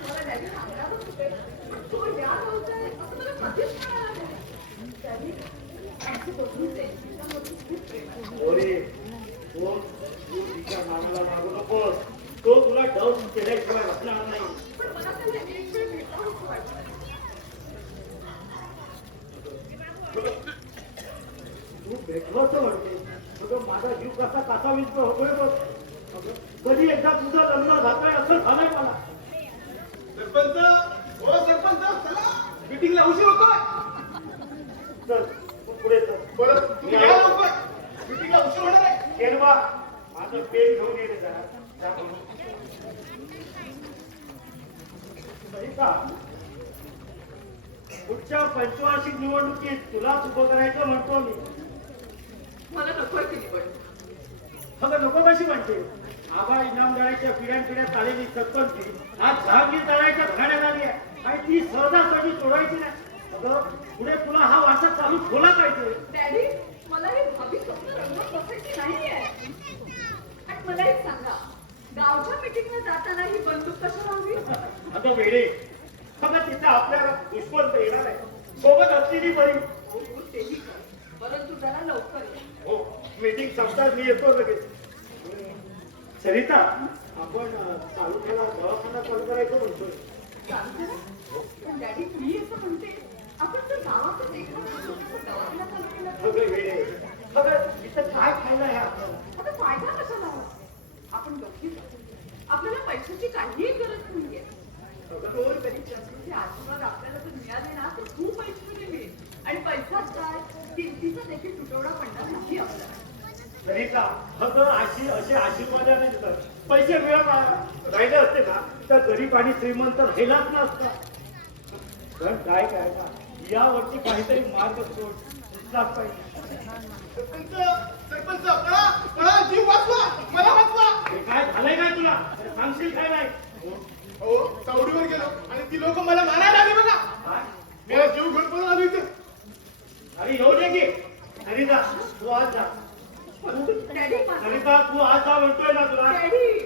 मला डॅडी सांगणारच होते. तो या गावचा आहे असं मला कधीच कळालं नाही. त्यांनी आमची दोघींचे एकमेकांवरती खूप प्रेम आहे. ओरे, तू तिच्या मानाला मागू नकोस. तो तुला डाऊन केल्याशिवाय वाचणार नाही. पण मला त्याला एक वेळ भेटावंसं वाटतं. तू भेटवंसं म्हणते. अगं माझा जीव कसा कासावीस होतोय बघ. अगं, कधी एकदा तुझं लग्न झालंय असं झालंय मला. सरपंच, हो सरपंच, चला मीटिंगला उशीर होतोय. चल तू पुढे चल. बरं, तुम्ही या लवकर. मीटिंगला उशीर होणार आहे. केरवा, माझं पेन घेऊन ये रे जरा. जा. सरिता, पुढच्या पंचवार्षिक निवडणुकीत तुलाच उभं करायचं म्हणतो मी. मला नकोय ती निवड. अगं नको कशी म्हणते? आबा इनामदाराच्या पिढ्यानपिढ्या चाललेली सरपंची आज जहांगीर तळाच्या घराण्यात आली आहे. आणि ती सहजासहजी तोडायची नाही. अगं पुढे तुला हा वारसा चालू ठेवला पाहिजे. डॅडी मला हे भावी स्वप्न रंगवत बसायची नाहीये. आणि मला एक सांगा, गावच्या मीटिंगला जाताना ही बंदूक कशाला हवी? अगं वेडे, अगं तिथे आपल्याला दुश्मन तर येणार आहे, सोबत असलेली बरी. हो, तेही कर. परंतु जरा लवकर ये. हो, मीटिंग संपतात मी येतो लगेच. सरिता, आपण तालुक्याला दवाखाना चालू करायचं म्हणतोय. चालतं ना? पण डॅडी तुम्ही असं म्हणते, आपण जर गावातच एखादा छोटासा दवाखाना चालू केला तर? अगं वेडे, अगं इथं काय खायला आहे आपल्याला? आता फायदा कशाला हवा? आपण दोघीच आहोत. आपल्याला पैशाची काहीही गरज नाहीये. गोरगरीबचे असलेले आशीर्वाद आपल्याला जर मिळाले ना तर खूप ऐश्वर्य मिळेल. आणि पैसाच काय, किमतीचा देखील तुटवडा पडणार नाही आपल्याला. सरिता, अगं असे आशीर्वादाने देतात. पैसे मिळत राहिले असते ना तर गरीब आणि श्रीमंत राहिलाच नसता. पण काय करायचा, यावरती काहीतरी मार्ग सुचलाच पाहिजे. सरपंच मला जीव वाचवा, मला वाचवा. हे काय झालंय काय तुला? अरे सांगशील काय नाही? हो, चावडीवर गेलो आणि ती लोक मला मारायला आली बघा. काय? मेरा जीव घेऊन पळून आलो इथे. अरे येऊ दे की. सरिता, तू आज जा. डॅडी मला- सरिता, तू आज जा म्हणतोय ना तुला. डॅडी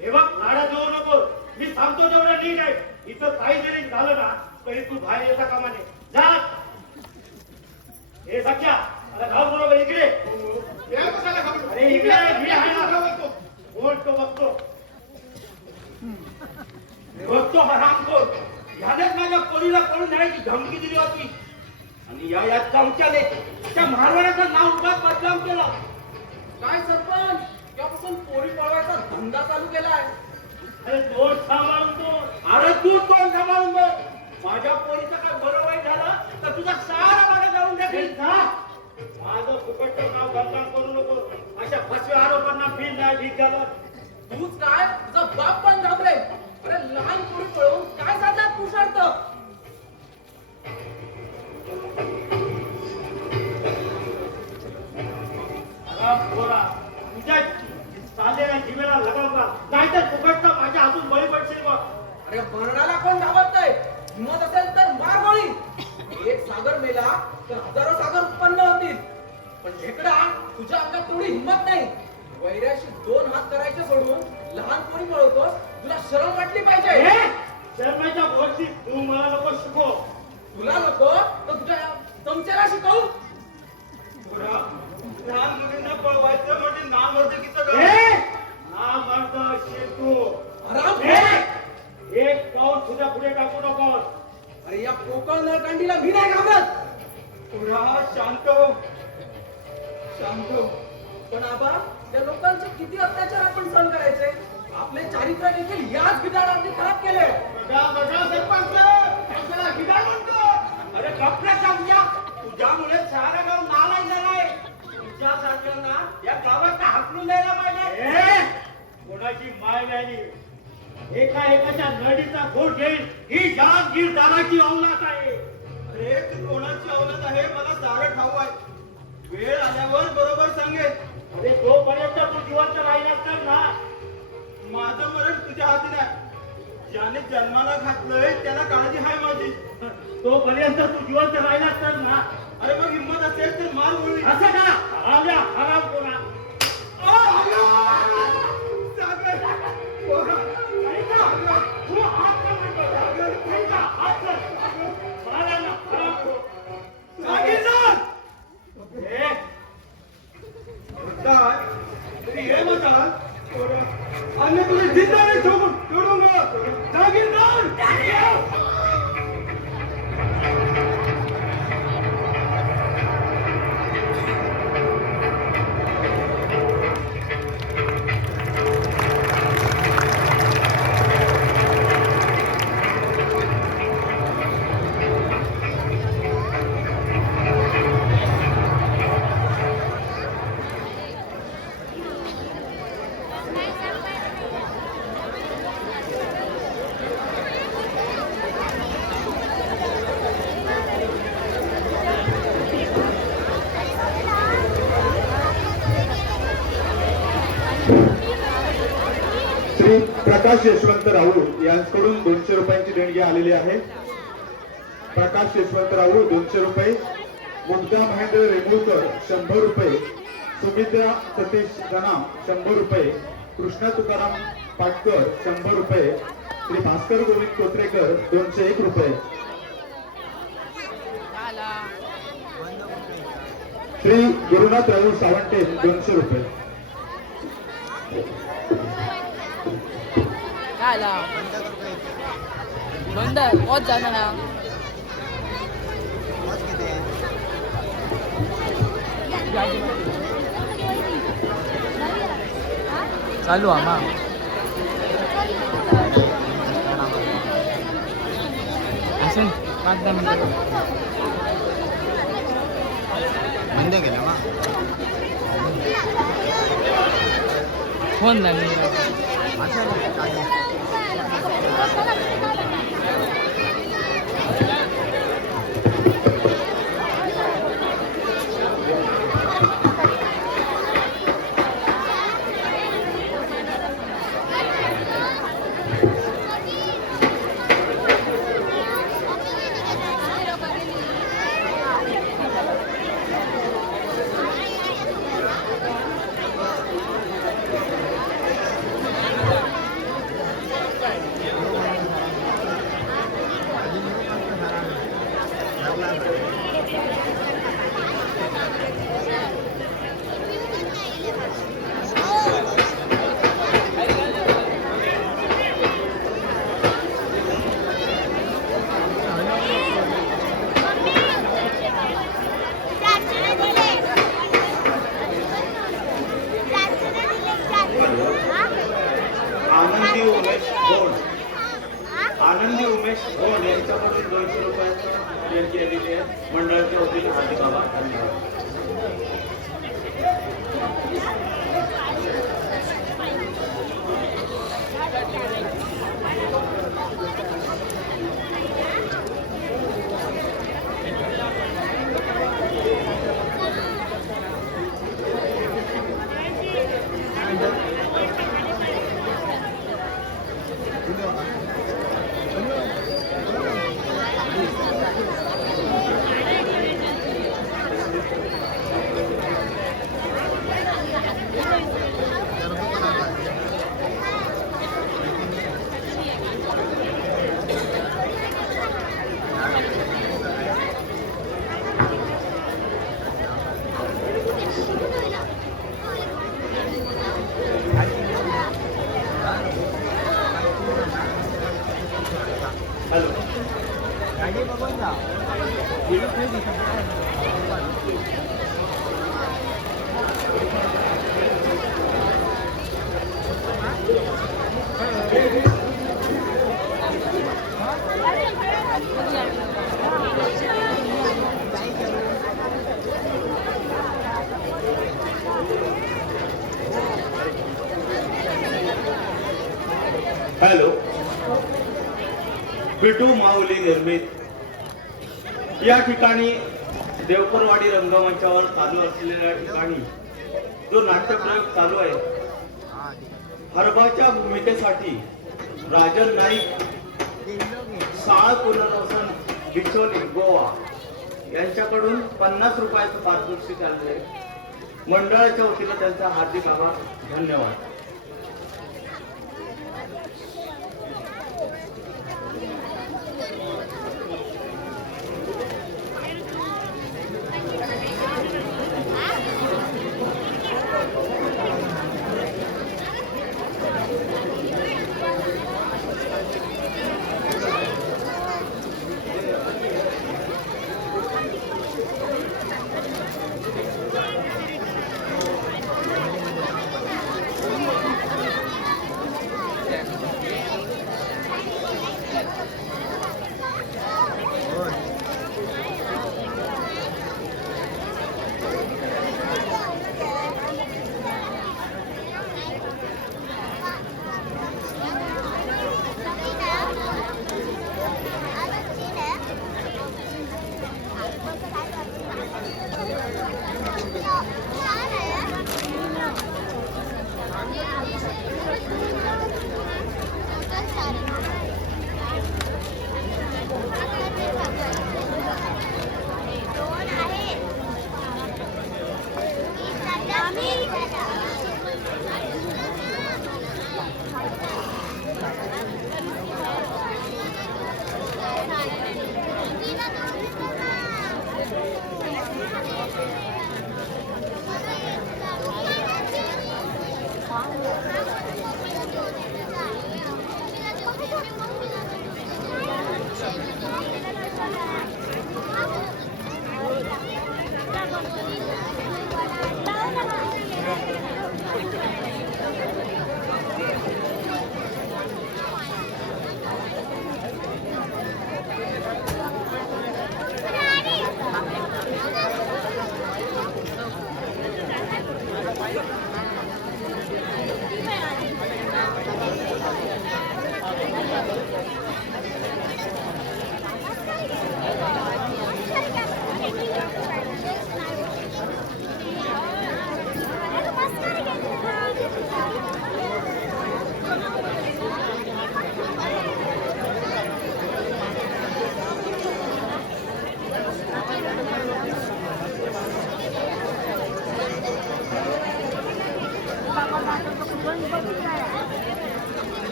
हे बघ, लाडा देऊ नको. मी सांगतो तेवढं ठीक आहे. इथं काही जरी झालं ना तरी तू बाहेर येता कामा नये. जा. हे सख्या, आता गाव बरोबर इकडे. या कशाला घाबरू? अरे इकडे आहे, मी आहे ना. घाबरतो. कोण तो बघतो. बघतो हरामखोर. ह्यानेच माझ्या पोरीला पळून न्यायची धमकी दिली होती. आणि या चमच्याने त्या मारवाड्याचं नाव उगाच बदनाम केला. काय सरपंच, तेव्हापासून पोरी पळवायचा धंदा चालू केलाय. अरे तोंड सांभाळून तो. अरे तू तोंड सांभाळून बघ. माझ्या पोरीचं काय बरं वाईट झालं तर तुझा सारा मागे जाऊन देखील जा. माझं फुकटचं नाव बदनाम करू नको. अशा फसव्या आरोपांना बिल नाही भीक घालत. तूच काय, तुझा बाप पण घाबरे. अरे लहान पोरी पळवून काय साधला पुरुषार्थ? पोरा, तुझ्या चाललेल्या जीवेला लगावला नाहीतर फुकटचा माझ्या हातून बळी पडशील बघ. अरे मरणाला कोण घाबरतंय? हिंमत असेल तर मार गोळी. एक सागर मेला तर हजारो सागर उत्पन्न होतील. पण ढेकडा, तुझ्या अंगात तेवढी हिंमत नाही. वैऱ्याशी दोन हात करायचे सोडून लहान पोरी पळवतोस. तुला शरम वाटली पाहिजे. हे, शर्माच्या गोष्टी तू मला नको शिकव. तुला नको तर तुझ्या चमच्याला शिकवू. पोरा, लहान मुलींना पळवायचं म्हणजे नामर्दकीचं काम. हे, हा मर्द शेतू. हराम. हे, एक पाऊल तुझ्या पुढे टाकू नकोस. अरे या कोकण नळकांडीला मी नाही घाबरत. पोरा, शांत हो. शांत हो. पण आबा, या लोकांचे किती अत्याचार आपण सहन करायचे? आपले चारित्र्य देखील याच बिदारांनी खराब केले. बघा बघा सरपंच, आपल्याला गिदार म्हणतो. अरे गप्पा समजा, तुझ्यामुळे सारा गाव नालायक झालाय. तुझ्यासारख्यांना या गावात हाकलून द्यायला पाहिजे. हे, कोणाची माय व्याली एका एकाच्या नडीचा घोट घेईल ही जहांगीरदाराची अवलाद आहे. अरे तू कोणाची अवलाद आहे मला सारं ठाऊ आहे. वेळ आल्यावर बरोबर सांगेल. अरे तोपर्यंत तू जिवंत राहिलास तर ना. माझं मरण तुझ्या हाती नाही. ज्याने जन्माला घातलंय त्याला काळजी आहे माझी. तोपर्यंत तू जिवंत राहिलास तर ना. अरे मग हिंमत असेल तर मार होईल. असं का आल्या हराम कोणा. तू हात का म्हणतो? तुमचा हात कर. मला ना हराम कोण. हे, हे मजा आणि तुझी जिंदाने ठोकून तोडून जागीरदार. श्री प्रकाश यशवंत राऊळ यांच्याकडून 200 रुपयांची देणगी आलेली आहे. प्रकाश यशवंत राऊळ 200 रुपये, मुग्धा महेंद्र रेमुळकर 100 रुपये, सुमित्रा सतीश धना 100 रुपये, कृष्णा तुकाराम पाटकर 100 रुपये, श्री भास्कर गोविंद कोत्रेकर 201 रुपये, श्री गुरुनाथ राहुल सावंते 200 रुपये. बंद बहुत ज्यादा ना चालू आम्हा असेल 5-10 मिनिट बंद केलं मग फोन नाही आनंदी उमेश गोड यांच्याकडून 200 रुपयांची देणगी आलेली आहे. मंडळाच्या वतीने हार्दिक आभार. धन्यवाद. हॅलो. बिटू माऊली निर्मित या ठिकाणी देवकरवाडी रंगमंचावर चालू असलेल्या ठिकाणी जो नाट्यप्रयोग चालू आहे, हरबाच्या भूमिकेसाठी राजन नाईक, साळ पुनर्वसन, बिचोली, गोवा यांच्याकडून 50 रुपयाचं पारितोषिक आलेलं आहे. मंडळाच्या वतीने त्यांचा हार्दिक आभार. धन्यवाद.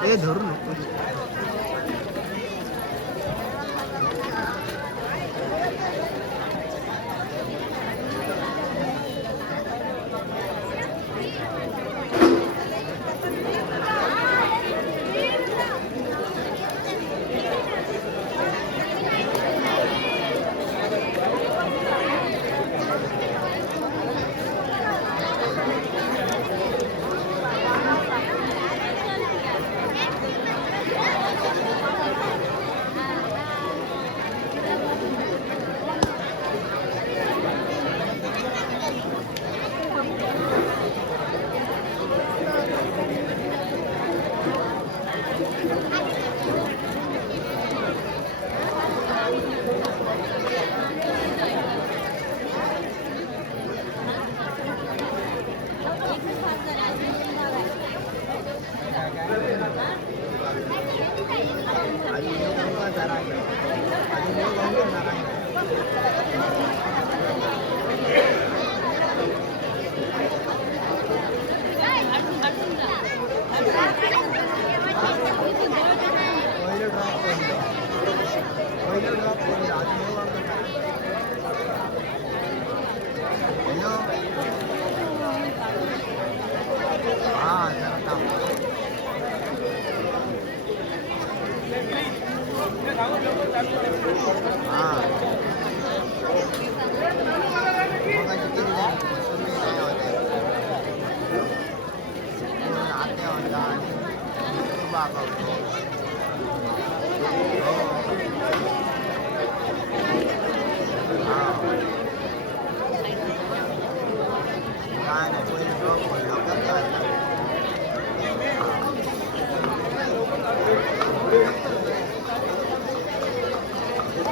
ए धरू नको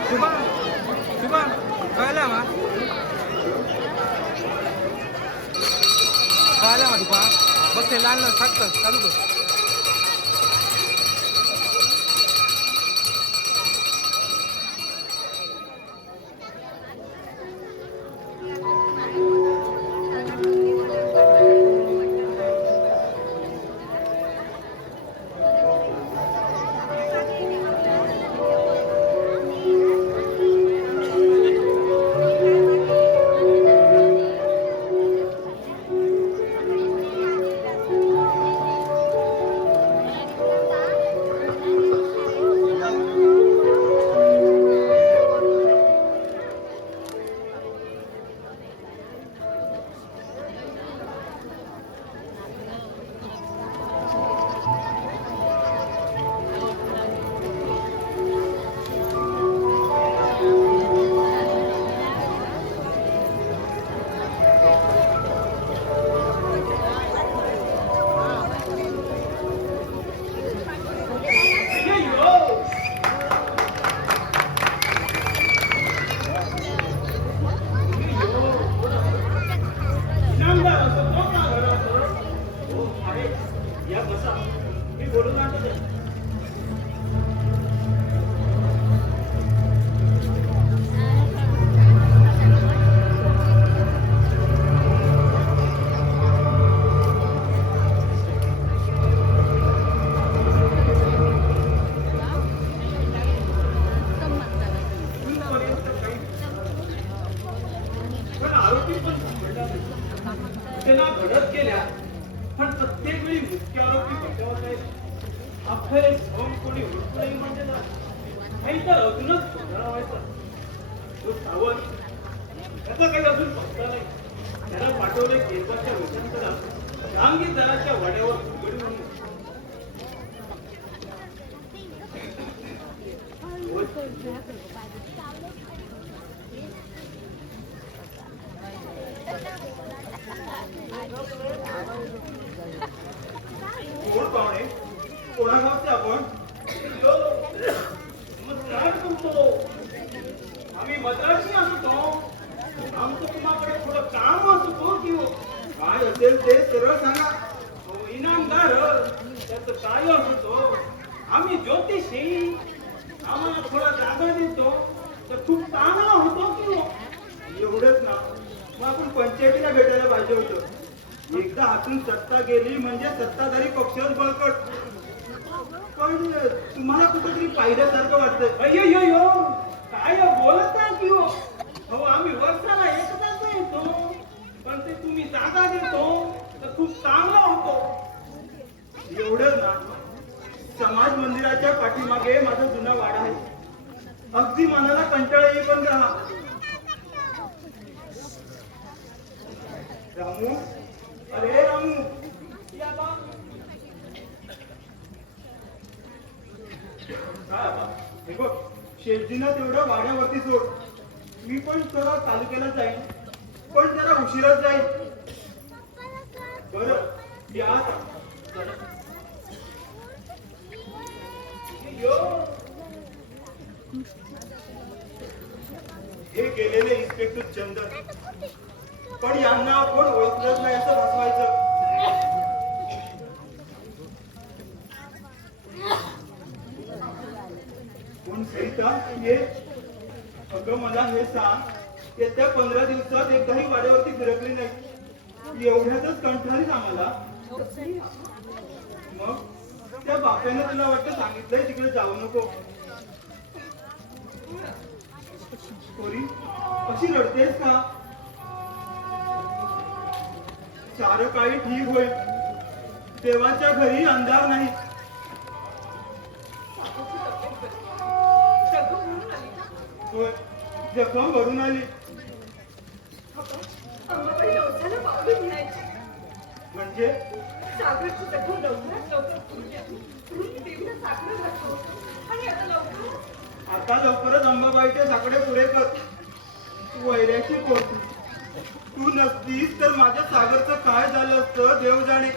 शुभम कळलं मा कळलं मा तुका बघ ते लहान सांगतात चालू कर अभय सोम कोणी हुडकुळी म्हणजे ना काही तर अजूनच गोंधळा व्हायचा. तो सावंत त्याचा काही अजून पत्ता नाही. त्याला पाठवले केरबाच्या वचनकरा जहांगीरदाराच्या वाड्यावर उघडी म्हणून. कोण पाहुणे कोणा गावचे आपण नमस्कार करतो. आम्ही मद्रासी असतो. आमचं तुम्हाकडे थोडं काम असतो की हो. काय असेल ते सरळ सांगा. हो, इनामदार त्याचं काय असतो. आम्ही ज्योतिषी. आम्हाला थोडा जागा देतो तर खूप चांगला होतो की हो. एवढंच ना मग आपण पंचायतीला भेटायला पाहिजे होतं. एकदा हातून सत्ता गेली म्हणजे सत्ताधारी पक्षच बळकट. पण तुम्हाला कुठेतरी पाहिल्यासारखं वाटतंय. अय्यो काय बोलता की हो. अहो आम्ही वर्षाला एकदाच येतो पण ते तुम्ही जागा देतो तर खूप चांगला होतो. एवढंच ना समाज मंदिराच्या पाठीमागे माझा जुना वाडा आहे. अगदी मनाला कंटाळा येईपर्यंत राहा. रामू अरे रामू या बा. काय आता? हे बघ शेटजीनं तेवढं वाड्यावरती सोड. मी पण थोडा तालुक्याला जाईन पण जरा उशिराच जाईन. बरं या आता. यो हे गेलेले इन्स्पेक्टर चंदन. पण यांना आपण ओळखलंच नाही असं भासवायचं. कोण सरिता ये. अगं मला हे सांग येत्या 15 दिवसात एकदाही वाड्यावरती फिरकली नाही. एवढ्यातच कंटाळीस आम्हाला. मग त्या बाप्यानं तुला वाटतं सांगितलंय तिकडे जाऊ नको. पोरी अशी रडतेस का? सारं काही ठीक होईल. देवाच्या घरी अंधार नाही. सगळं म्हणून आली का? होय जखम भरून आली. अंबाबाई नवसाला पावलं घ्यायची. म्हणजे सागरची जखम लवकरात लवकर पूर्ण देवीला साखर घातलं आणि आता लवकरच अंबाबाईचे साकडे पुरे कर. वैऱ्याची पोरती. तू नसतीस तर माझ्या सागरचं काय झालं असतं देव जाणे.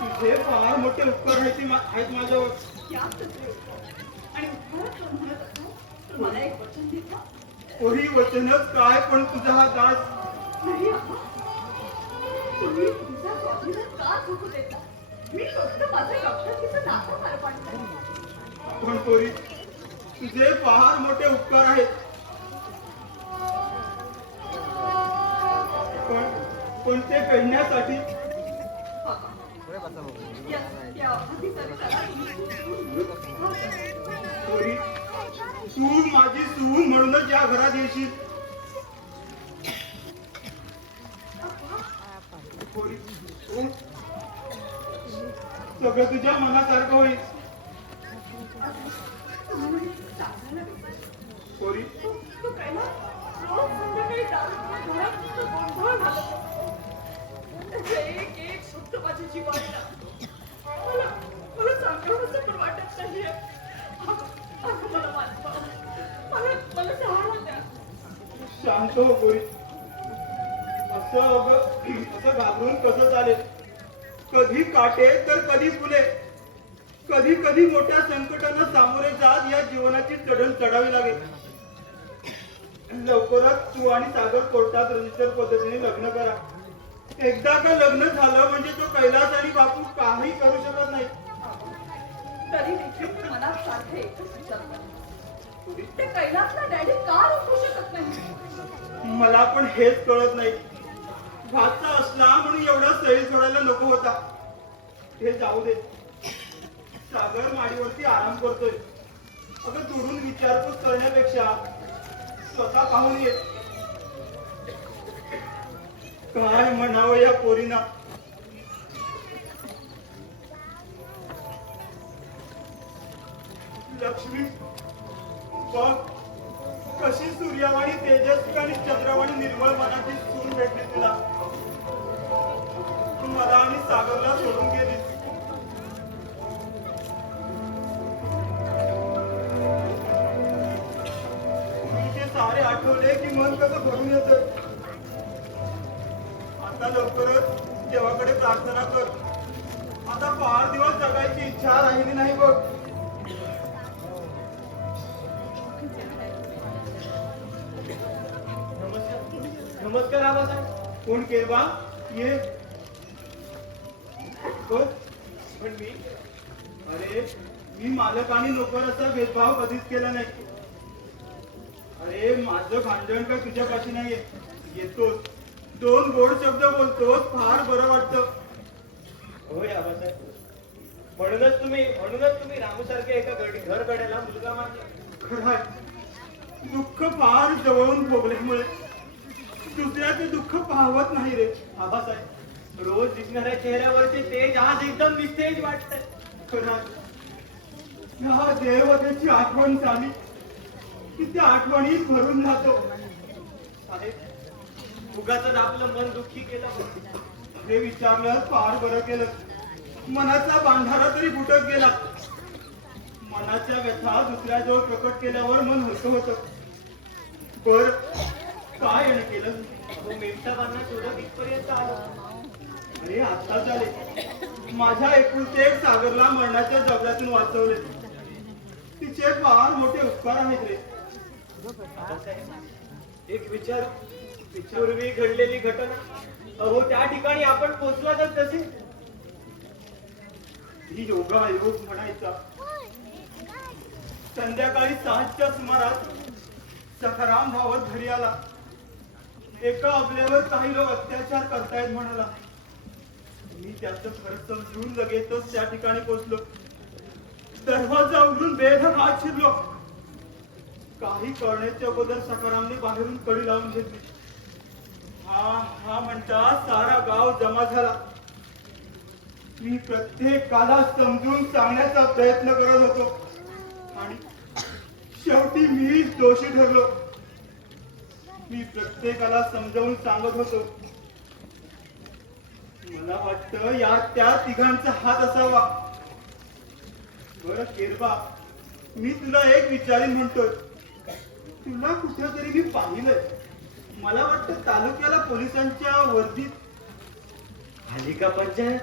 तुझे फार मोठे उपकार आहेत माझ्यावर. आणि परत म्हणत असाल तर मला एक वचन देता? कोणी वचनच काय पण तुझा हा दास. नाही अप्पा. तुम्ही तुमचा स्वाभिमान का झोपू देता? मी फक्त माझं डॉक्टरकीचं नातं पार पाडतोय. पण पोरी तुझे फार मोठे उपकार आहेत. पण ते फेडण्यासाठी या अपघातीचा पोरी तू माझी सून म्हणूनच या घरात येशील. पोरी उठ. सगळं तुझ्या मनासारखं होईल. पोरी तो पहिला रोज संध्याकाळी दारू घरात नुसतं गोंधळ घालत असतो. त्याचे एक एक शब्द माझी जीवाला मला सांगावंसं पण वाटत नाहीये. अगं मला वाचवा. मला सहारा द्या. शांत हो पोरी. असं घाबरून कसं चालेल. कधी काटे तर कधी फुले. कधी कधी मोठ्या संकटांना सामोरे जात या जीवनाची चढण चढावी लागेल. लवकरच तू आणि सागर कोर्टात रजिस्टर पद्धतीने लग्न करा. एकदा का लग्न झालं म्हणजे तो कैलास आणि बापू काही करू शकत नाही. तरी देखील मी मनात सारखे एकच विचार करते. ते कैलासला डॅडी का रोखू शकत नाही? मला पण हेच कळत नाही. भाचा असला म्हणून एवढा सैल सोडायला नको होता. हे जाऊ दे. सागर माडीवरती आराम करतोय. अगं दुरून विचारपूस करण्यापेक्षा स्वतः पाहून ये. काय म्हणावं या पोरीना. लक्ष्मी बघ कशी सूर्यवाणी तेजस्वी आणि चंद्रवाणी निर्मळ मनाची सून भेटली तुला. तू मला आणि सागरला सोडून गेलीस. तुझे सारे आठवले की मन कसं भरून येत. आता लवकरच देवाकडे प्रार्थना कर. आता फार दिवस जगायची इच्छा राहिली नाही बघ. नमस्कार आबासाहेब. कोण केरबा ये कोण? पण मी अरे मी मालक आणि नोकर असा भेदभाव कधीच केला नाही. अरे माझं भांडण काय तुझ्यापाशी नाहीये. येतोस दोन गोड शब्द बोलतोस फार बरं वाटतं. होय आबासाहेब. म्हणूनच तुम्ही रामू सारखे एका घर गड्याला मुलगा मानला. खरंय दुःख फार जवळून भोगल्यामुळे दुसऱ्याचे दुःख पाहवत नाही रे. आबासाहेब रोज दिसणाऱ्या चेहऱ्यावरचे तेज आज एकदम निस्तेज वाटतंय. खरंय ह्या देवतेची आठवण झाली की त्या आठवणीत भरून जातो. साहेब उगाच आपलं मन दुःखी केलं. हे विचारलं फार बरं केलं. मनाचा बांधारा तरी फुटत गेला. मनाच्या व्यथा दुसऱ्याजवळ प्रकट केल्यावर मन हलकं होतं. बर काय येणं केलं. मेमसाबांना शोधत इथपर्यंत आलो. अरे आता झाले माझ्या एकुलते एक सागरला मरणाच्या जबड्यातून वाचवले. तिचे फार मोठे उपकार आहेत रे. एक विचार पूर्वी घडलेली घटना. अहो त्या ठिकाणी आपण पोचला तर तसे. ही योगायोग म्हणायचा. संध्याकाळी 6च्या सुमारास सखाराम धावत घरी आला. एका अबल्यावर काही लोक अत्याचार करतायत म्हणाला. मी त्याचं खरं समजून लगेचच त्या ठिकाणी पोहोचलो. दरवाजा उघडून बेधक आत शिरलो. काही करण्याच्या अगोदर सखारामने बाहेरून कडी लावून घेतली. हा म्हणता सारा गाव जमा झाला. मी प्रत्येकाला समजून सांगण्याचा प्रयत्न करत होतो आणि शेवटी मीच दोषी ठरलो. मी प्रत्येकाला समजावून सांगत होतो. मला वाटतं यात त्या तिघांचा हात असावा. बरं केरबा मी तुला एक विचारीन म्हणतोय. तुला कुठेतरी मी पाहिलंय. मला वाटतं तालुक्याला पोलिसांच्या वर्दीत. आली का पंचायत.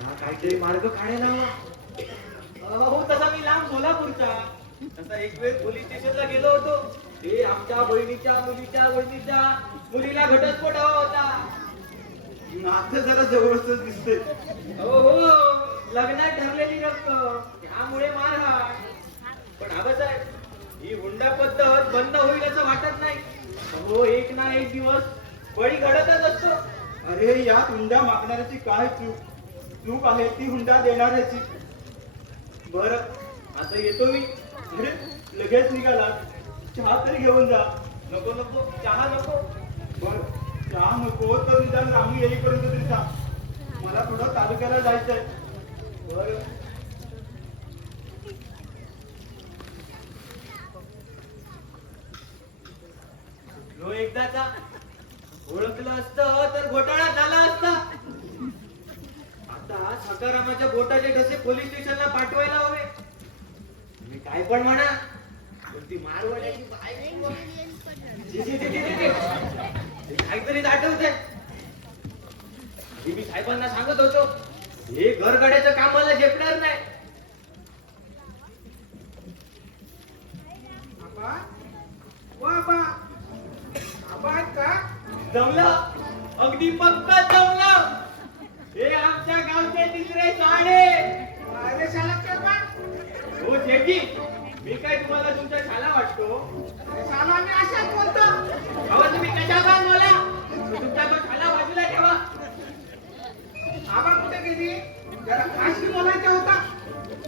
आता काहीतरी मार्ग काढायला हो. तसा मी लांब सोलापूरचा. तसा एक वेळ पोलीस स्टेशनला गेलो होतो. ते आमच्या बहिणीच्या मुलीच्या मुलीला घटस्फोट हवा होता. नातं जरा जवळच दिसते. हो लग्नात ठरलेली रक्कम त्यामुळे मारहाण. पण आबासाहेब ही हुंडा पद्धत बंद होईल असं वाटत नाही. हो एक ना एक दिवस बळी घडतच असतो. अरे या हुंडा मागणाऱ्याची काय चूक आहे ती हुंडा देणाऱ्याची. बर आता येतो मी. अरे लगेच निघाला. चहा तरी घेऊन जा. नको चहा नको. बर चहा नको तर निदान रामू येईपर्यंत तरी सांग. मला थोडं तालुक्याला जायचंय. बर लो एकदाचा ओळखलं असतं तर घोटाळा झाला असता. आता सकारामाच्या बोटाचे ठसे पोलीस स्टेशनला पाठवायला हवे. तुम्ही काय पण म्हणा पण ती मारवाड्याची बायको काहीतरी आठवत आहे. मी साहेबांना सांगत होतो हे घरगाड्याचं काम मला झेपणार नाही. जमलं अगदी पक्का जमलं. हे आमच्या गावचे तिसरे शाळे. हो जेठी मी काय तुम्हाला तुमच्या शाळा वाटतो. अहो तुम्ही कशा पण बोला. तुमचा तो शाळा बाजूला ठेवा.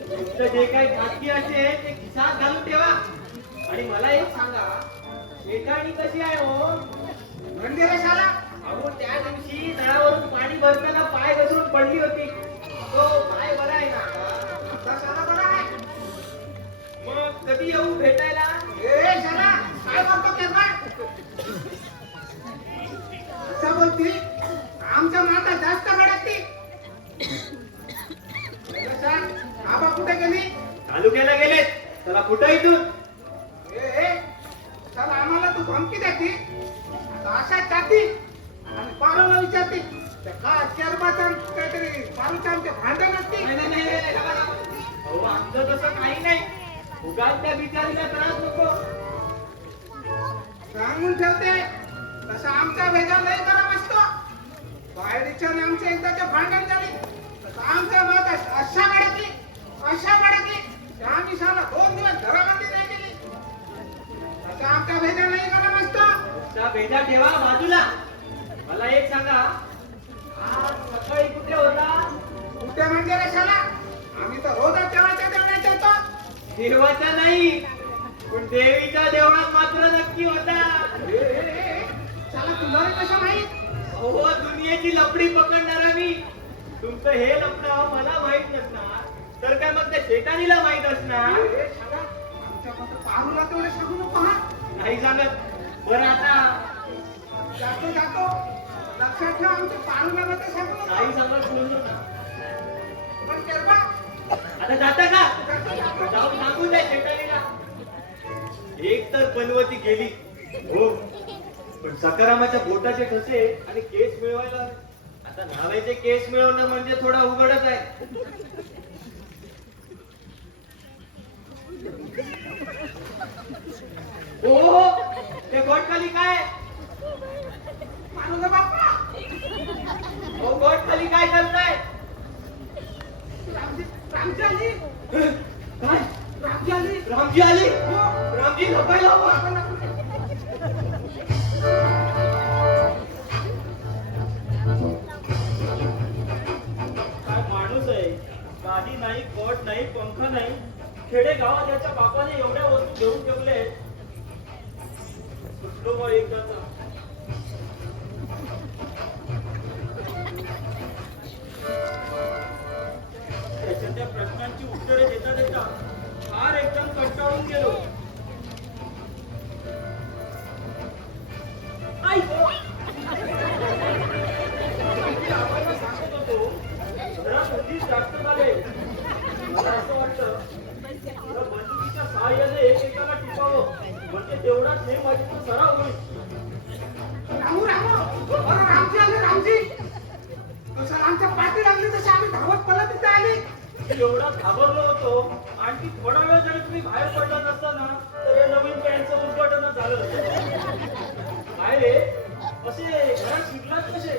तुमचं जे काही खाजगी असेल ते खिशात घालून ठेवा. आणि मला एक सांगा शेताणी कशी आहे हो. अहो त्या दिवशी नळावरून पाणी भरताना पाय घसरून पडली होती. तो पाय बरा आहे ना आता? आता शाला बरा आहे. मग कधी येऊ भेटायला? ए शाला काय करतो केरबा? असं बोलती आमच्या माता जास्त भडकती. आबा कुठे गेली? तालुक्याला गेलेत. चला कुठं इथून? ए चल आम्हाला तू धमकी देती अशा जाती आणि पारोला विचारते का केरबाचा काहीतरी पारूच्या आमचे भांडण असते. नाही, नाही, नाही, नाही, नाही. अहो आमचं तसं काही नाही. उगाच त्या बिचारीला त्रास नको. सांगून ठेवते तसं आमचा भेजा लय गरम असतो. बाहेरच्या आणि आमच्या एकदाच्या भांडण झाली तसं आमच्या मत अशा भडकली की आम्ही साला 2 दिवस घरामध्ये नाही गेली. तसं आमचा भेजा लय गरम असतो. त्या भेजा ठेवा बाजूला. मला एक सांगा, आज सकाळी कुठे होता? कुठे म्हणजे रे शाला आम्ही तर रोजच देवाच्या देवळात जातो. देवाच्या नाही, पण देवीच्या देवळात मात्र नक्की होता. शाला तुला रे कसं माहित? हो, दुनियेची लपडी पकडणारा मी. तुमचं हे लपडं मला माहित नसणार तर काय मग त्या शेतानीला माहित असणार? ए, शाला, आमच्या मग पारूला तेवढे सांगू नको हा. नाही सांगत. बरं आता जातो लक्षात ठेव आमच्या पारूला मग सांगू नको. नाही सांगत बोललो ना. पण केरबा आता जाता का? जातो. जाऊन सांगून द्या शेतानीला. एक तर पनवती गेली हो, पण सकारामाच्या बोटाचे ठसे आणि केस मिळवायला आता न्हाव्याचे केस मिळवणं म्हणजे थोडा उघडच आहे. हो, ते गोट खाली काय? पारूला बाप्पा हो, गोट खाली काय करताय? रामजी आली. काय? रामजी आली. रामजी आली? हो. रामजी लपायला हवा. काय माणूस आहे. गाडी नाही, कोट नाही, पंखा नाही. खेडे गावात याच्या बापाने एवढ्या वस्तू घेऊन ठेवले. सुटलो मग एकदाचा. त्याच्या त्या प्रश्नांची उत्तरे देता देता फार एकदम कंटाळून गेलो. आई गो! मी आम्हाला सांगत होतो, जरा कधीच जास्त झाले. मला असं वाटतं जरा बंदुकीच्या सहाय्याने एकेकाला टिपावं म्हणजे तेवढाच हे माझी सराव होईल. रामू अरे रामजी आले रामजी. कसं आमच्या पाठी लागली तशी आम्ही धावत पळत तिथे आली. मी एवढा घाबरलो होतो. आणखी थोडा वेळ जरी तुम्ही बाहेर पडला नसता ना तर हे नवीन पॅन्टचं उद्घाटनच झालं असतं. काय रे असे घरात शिरलात कसे?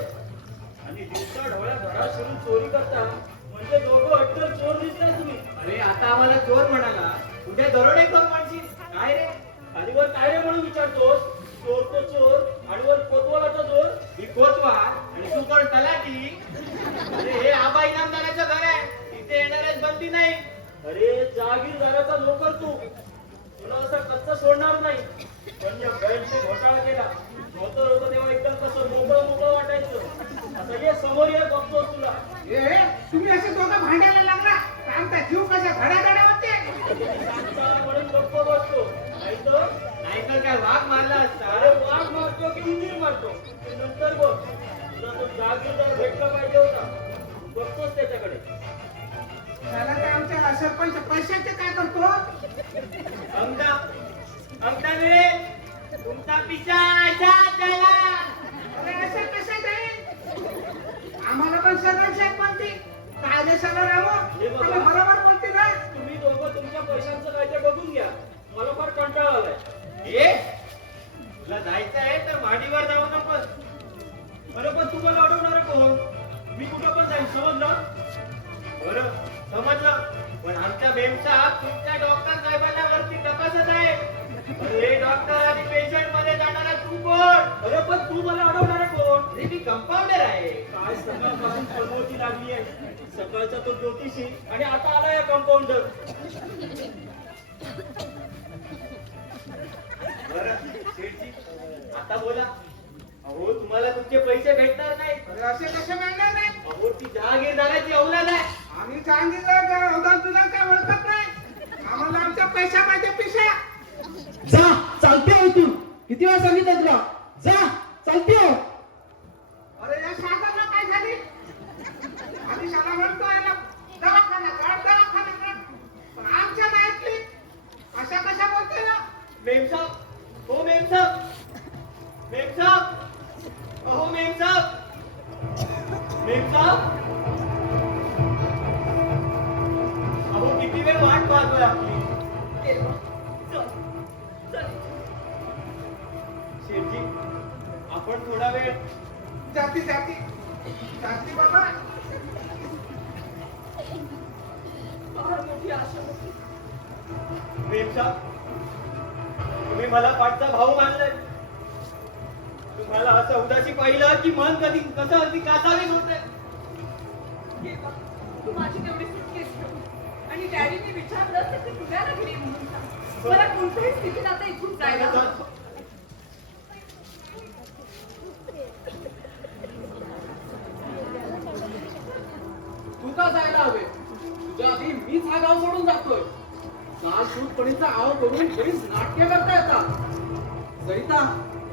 आणि दिवसा ढवळ्या घरात शिरून चोरी करता म्हणजे दोघं अट्टर चोर दिसताय तुम्ही. अरे आता आम्हाला चोर म्हणाला, उद्या दरोडेखोर म्हणशील. काय रे? खालीवर काय रे म्हणून विचारतोस? चोर तो चोर आणि वर कोतवालाचा जोर. ही कोतवाल आणि तू कोण तलाठी? अरे हे आबा इनामदाराचं घर आहे, इथे येणाऱ्याच बंदी नाही. अरे जागीरदाराचा नोकर तू. तुला असं कच्चा सोडणार नाही. पण या बँकने घोटाळा केला होतं तेव्हा एकदम कसं मोकळं वाटायचं. आता ये समोर ये बघतोस तुला. ए तुम्ही असे दोघं भांडायला लागला आमचा जीव कशा धडाधडा होते. म्हणून गप्प बसतो. नाहीतर काय वाघ मारला असता. अरे वाघ मारतो की उंदीर मारतो ते नंतर बघ. तुला तो जागीरदार भेटला पाहिजे होता. बघतोस त्याच्याकडे. त्याला काय आमच्या सरपंच पैशाचे काय करतो? अंगठा मिळेल तुमचा पिशा झाला. अरे असं कसं जाईल? आम्हाला पण सरपंच म्हणते काय रे सगळं रामो हे बघा. तुम्ही बरोबर बोलते ना. तुम्ही दोघं तुमच्या पैशांचं काय ते बघून घ्या. मला फार कंटाळा आलाय. ए तुला जायचं आहे तर माडीवर जाऊ नको. अरे पण तुम्हाला अडवणार कोण? मी कुठं पण जाईन समजलं. बरं समजलं, पण आमच्या बेमचा तुमच्या डॉक्टर साहेबांना वरती तपासत आहे. हे डॉक्टर आणि पेशंट मध्ये जाणारा तू कोण? अरे पण तू मला अडवणार कोण? अरे मी कंपाऊंडर आहे. काय सकाळपासून पळवती लागली आहे. सकाळचा तो ज्योतिषी आणि आता आलाय कंपाऊंडर. बरं शेठजी आता बोला. अहो तुम्हाला तुमचे पैसे भेटणार नाही. अरे असे कसे मिळणार नाही? अहो ती जहागीरदाराची औलाद आहे. आम्ही सांगितलं अवधान तुला काय ओळखत नाही. आम्हाला आमच्या पैशा पाहिजे पिशा. जा चालते हो तू. किती वेळा सांगितलं तुला? जा चालते हो. अरे या शाळाला काय झाली? आम्ही शाळा म्हणतो याला दवाखाना काढ, दवाखाना काढ. पण आमच्या नाही ऐकली. अशा कशा बोलते ना? मेमसाब, हो मेमसाब, मेमसाब, अहो मेमसाब, मेमसाब, अहो किती वेळ वाट पाहतोय आपली. चल चल शेठजी, आपण थोडा वेळ. जाती जाती जाती बाबा. फार मोठी आशा होती. मेमसाब, तुम्ही मला पाठचा भाऊ मानलाय. तुम्हाला असं उदासी पाहिलं की मन कधी कसं अगदी कासावीस होतंय. हे बघ, तू माझी तेवढी सुटकेस ठेव. आणि डॅडीने विचारलं तर ते पुण्याला गेली म्हणून सांग. मला कोणत्याही स्थितीत आता इथून जायला हवं. तू का जायला हवे? तुझ्या आधी मीच हा गाव सोडून जातोय. शूटपणीचा आव करून बरीच नाट्य करता येतात. सरिता,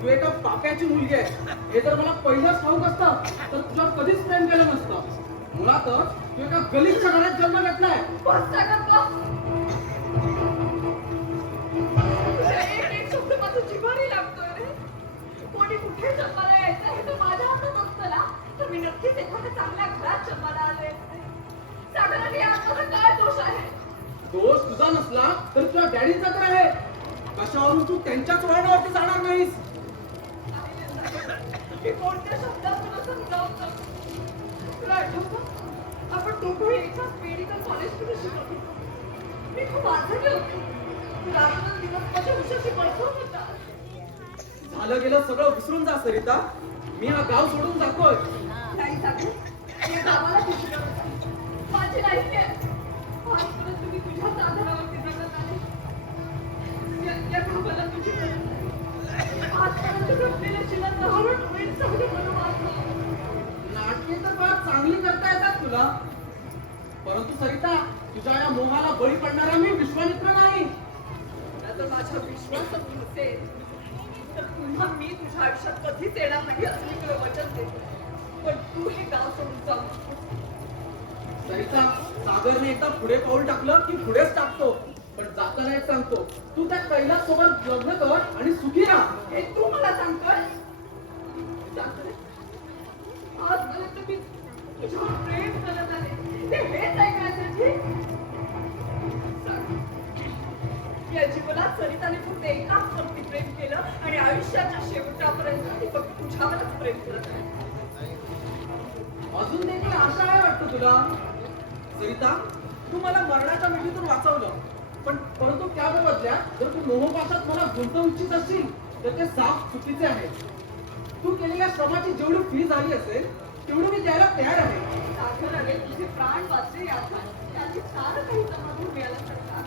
तू एका पाप्याची मुलगी आहे हे जर मला पहिलाच ठाऊक असतं तर तुझ्यावर कधीच प्रेम केलं नसतं. मुळातच तू एका गलिच्छ घरात जन्म घेतलाय. बस सांगत का? तुझा एक एक शब्द माझं जिव्हारी लागतोय रे. कोणी कुठे जन्माला यायचं हे तर माझ्या हातात असतं ना, तर मी नक्कीच एखाद्या चांगल्या घरात जन्माला आले असते. साधारण या आत्माचा काय दोष आहे? दोष तुझा नसला तर तुझ्या डॅडीचा तर आहे. कशावरून तू त्यांच्याच वळणावरती जाणार नाहीस? मी कोणत्या शब्दात तुला समजावून सांगू? तुला आठवतं? आपण दोघंही एकाच मेडिकल कॉलेजमध्ये शिकत होतो. मी खूप आजारी होते. तू रात्रंदिवस माझ्या उशाशी बळकवत होता. झालं गेलं सगळं विसरून जा सरिता. मी हा गाव सोडून जातोय. नाही सांगू. या गावाला दिसलं होतं. माझी लायकी आहे. आजपर्यंत मी तुझ्याच आधारावरती जगत आले. या गावाला तुझी गरज आहे. आजपर्यंत घडलेल्या शिलांना हरण होईल सगळं मला वाचलं. नाटके तर फार चांगली करता येतात तुला. परंतु सरिता, तुझ्या या मोहाला बळी पडणारा मी विश्वामित्र नाही. जर माझ्या विश्वासात नसेल तर पुन्हा मी तुझ्या आयुष्यात कधीच येणार नाही असं मी तुला वचन देते. पण तू हे गाव सोडून जाऊ नकोस. सरिता, सागरने एकदा पुढे पाऊल टाकलं की पुढेच टाकतो. पण जाताना एक सांगतो, तू त्या कैलास सोबत लग्न कर आणि सुखी राहा. हे तू मला सांगतोय? सांगतोय? आजपर्यंत मी तुझ्यावर प्रेम करत आले. ते हेच ऐकण्यासाठी? सांग. या जीवनात सरिताने फक्त एकाच व्यक्ती प्रेम केलं आणि आयुष्याच्या शेवटापर्यंत ती फक्त तुझ्यावरच प्रेम करत आहे. अजून देखील आशा आहे वाटतं तुला. सरिता, तू मला मरणाच्या मिठीतून वाचवलं. पण परंतु त्या बदल्यात जर तू मोहपाशात मला गुंतवू इच्छित असशील तर ते साफ चुकीचे आहे. तू केलेल्या श्रमाची जेवढी फी झाली असेल तेवढी मी द्यायला तयार आहे. सागर आले तुझे प्राण वाचले याचा त्याची सारं काही समाधान मिळालं सरकार.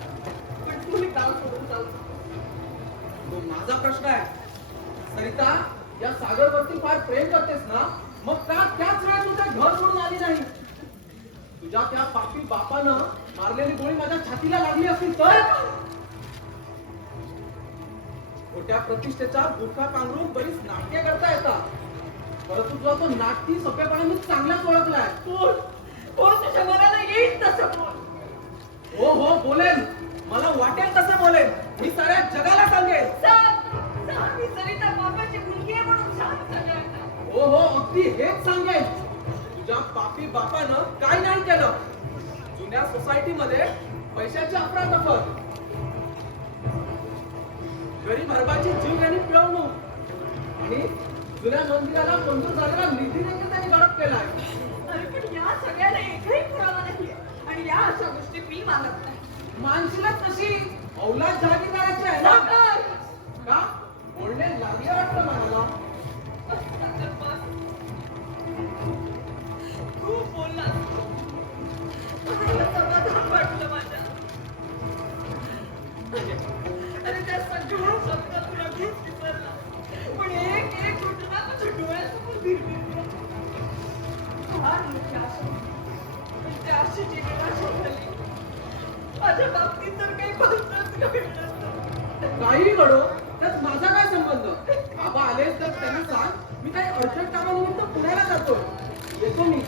पण तू हे गाव सोडून जाऊ शकतो. तो माझा प्रश्न आहे. सरिता, या सागरवरती फार प्रेम करतेस ना, मग का त्याच वेळेस तुझ्या घर सोडून आली नाही? तुझ्या त्या पापी बापानं मारलेली गोळी माझ्या छातीला लागली असतील तर? खोट्या प्रतिष्ठेचा बुरखा पांघरून बरीच नाट्य करता येतात. परंतु तुला तो नाट्य सोप्यापणाने चांगलाच ओळखलाय. कोण तुझ्या मनाला येईल तसं बोल. हो हो बोलेन. मला वाटेल तसं बोलेन. मी साऱ्या जगाला सांगेन. सांग मी सरिता बाबाची मुलगी आहे म्हणून सांग सगळ्यांना. हो हो अगदी हेच सांगेन. तुझ्या पापी बापानं काय नाही केलं. जुन्या सोसायटीमध्ये पैशाची अफरातफर, गरीब हरबाची जीवघेणी पिळवणूक आणि जुन्या मंदिराला मंजूर झालेला निधी देखील त्यांनी गडप केलाय. अरे पण या सगळ्याला एकही पुरावा नाही आणि या अशा गोष्टी मी मानत नाही. मानशीलच कशी? औलाद जहागीरदाराची आहे ना. सागर! का बोलणे लागले वाटतं मला. सागर बस. खूप बोललास. मला समाधान वाटलं माझ्या. अरे त्या सगळ्या शब्दात तुला घेत विसरला. पण एक एक घटना तुझ्या लढो त्यात माझा काय संबंध? आबा आलेच तर त्यांना सांग मी काही अर्जंट कामानिमित्त पुण्याला जातो. येतो मी.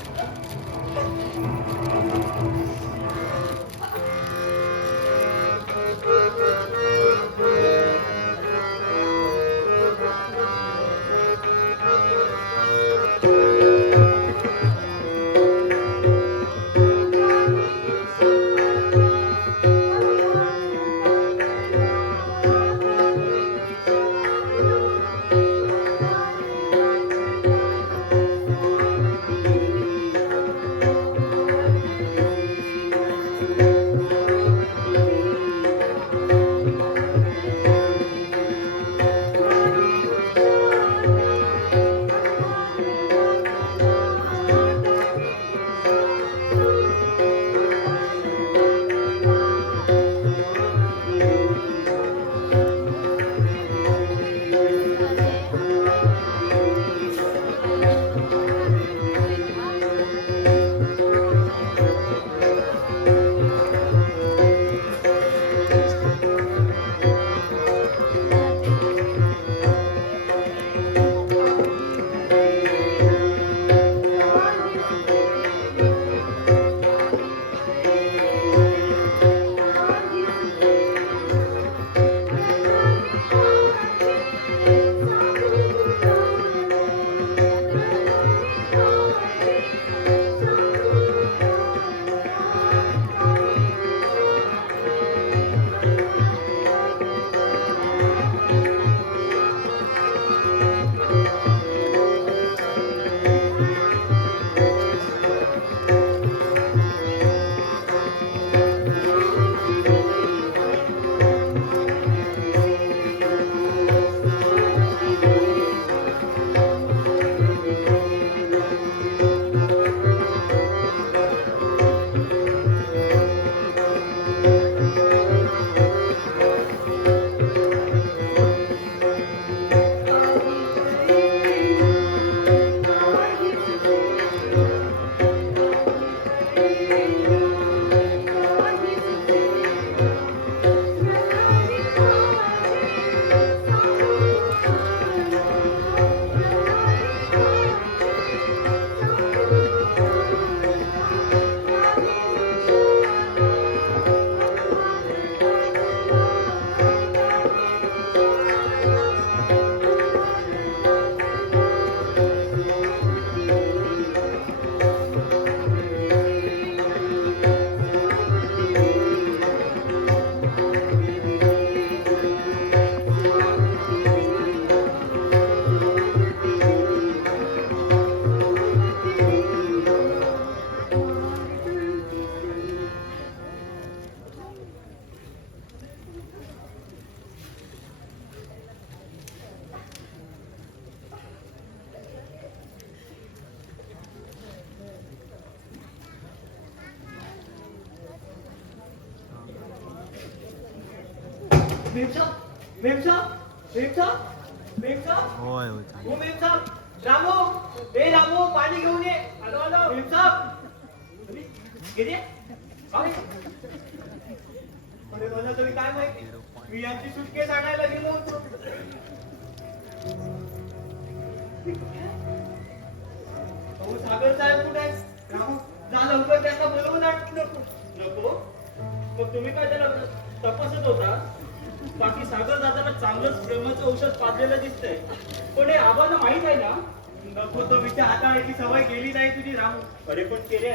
होय होय चालेल. रामू ए रामू पाणी घेऊन ये. आलो आलो अरे मला तरी काय माहिती मी यांची सुटकेस आणायला गेलो होतो. अहो सागर साहेब कुठे आहेत? रामू जा लवकर त्यांना बोलवून आण. नको मग तुम्ही काय त्याला तपासत होता? बाकी सागर दादाला चांगलंच प्रेमाचं औषध पाजलेलं दिसतंय, पण हे आबांना माहित आहे ना? नको तो विचार हाताळायची सवय गेली नाही तुझी रामू. अरे पण केल्या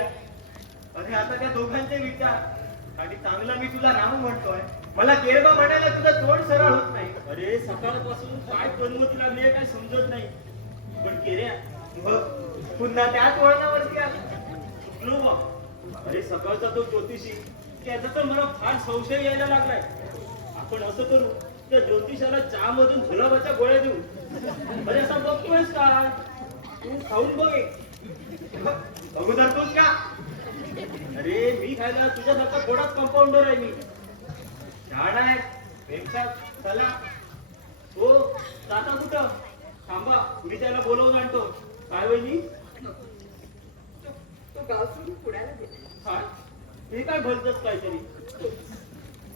अरे आता त्या दोघांचे विचार आणि चांगला मी तुला रामू म्हणतोय, मला केरबा म्हणायला तुझं तोंड सरळ होत नाही. अरे सकाळपासून काय पनवती लागली आहे काय समजत नाही. पण केल्या मग पुन्हा त्याच वळणावरती आला. चुकलो बा. अरे सकाळचा तो ज्योतिषी त्याचा तर मला फार संशय यायला लागलाय. आपण असं करू त्या ज्योतिषाला चहा मधून गुलाबाच्या गोळ्या देऊ. अरे असा बघतोयस का? तू खाऊन बघ एक. अगोदर तूच का? अरे मी खायला तुझ्यासारखा थोडाच कंपाऊंडर आहे मी. झाड आहे पेक्षा चला. हो जाता कुठं? थांबा मी त्याला बोलवून आणतो. काय वहिनी? तो गाव सोडून पुण्याला गेला. काय? हे काय भलतच काहीतरी.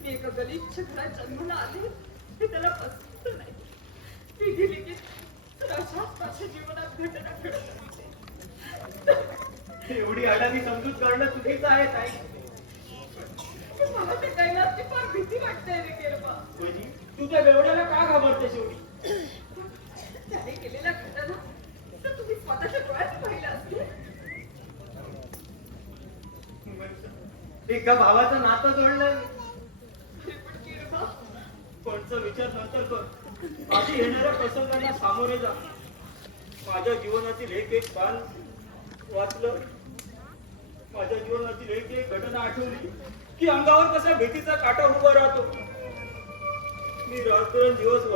मी एका गलिच्छ घरात जन्माला आले हे त्याला पसंत नाही. विधी लिखित तर अशाच माझ्या जीवनात घटना घडत असते. एवढी अडाणी समजूत करणं चुकीचं आहे ताई. मला ते कैलासची फार भीती वाटते रे केरबा. वहिनी, तू त्या बेवड्याला का घाबरते शेवटी? त्याने केलेल्या घटना तर तुम्ही स्वतःच्या डोळ्यात पाहिलं असते. एका भावाचं नातं जोडलंय. अरे पण केरबा, पुढचा विचार नंतर कर. आधी येणाऱ्या प्रसंगांना सामोरे जा. माझ्या जीवनातील एक एक पान वाचलं, माझ्या जीवनातील एक एक घटना आठवली की अंगावर कसा भीतीचा काटा उभा राहतो. मी रात्रंदिवस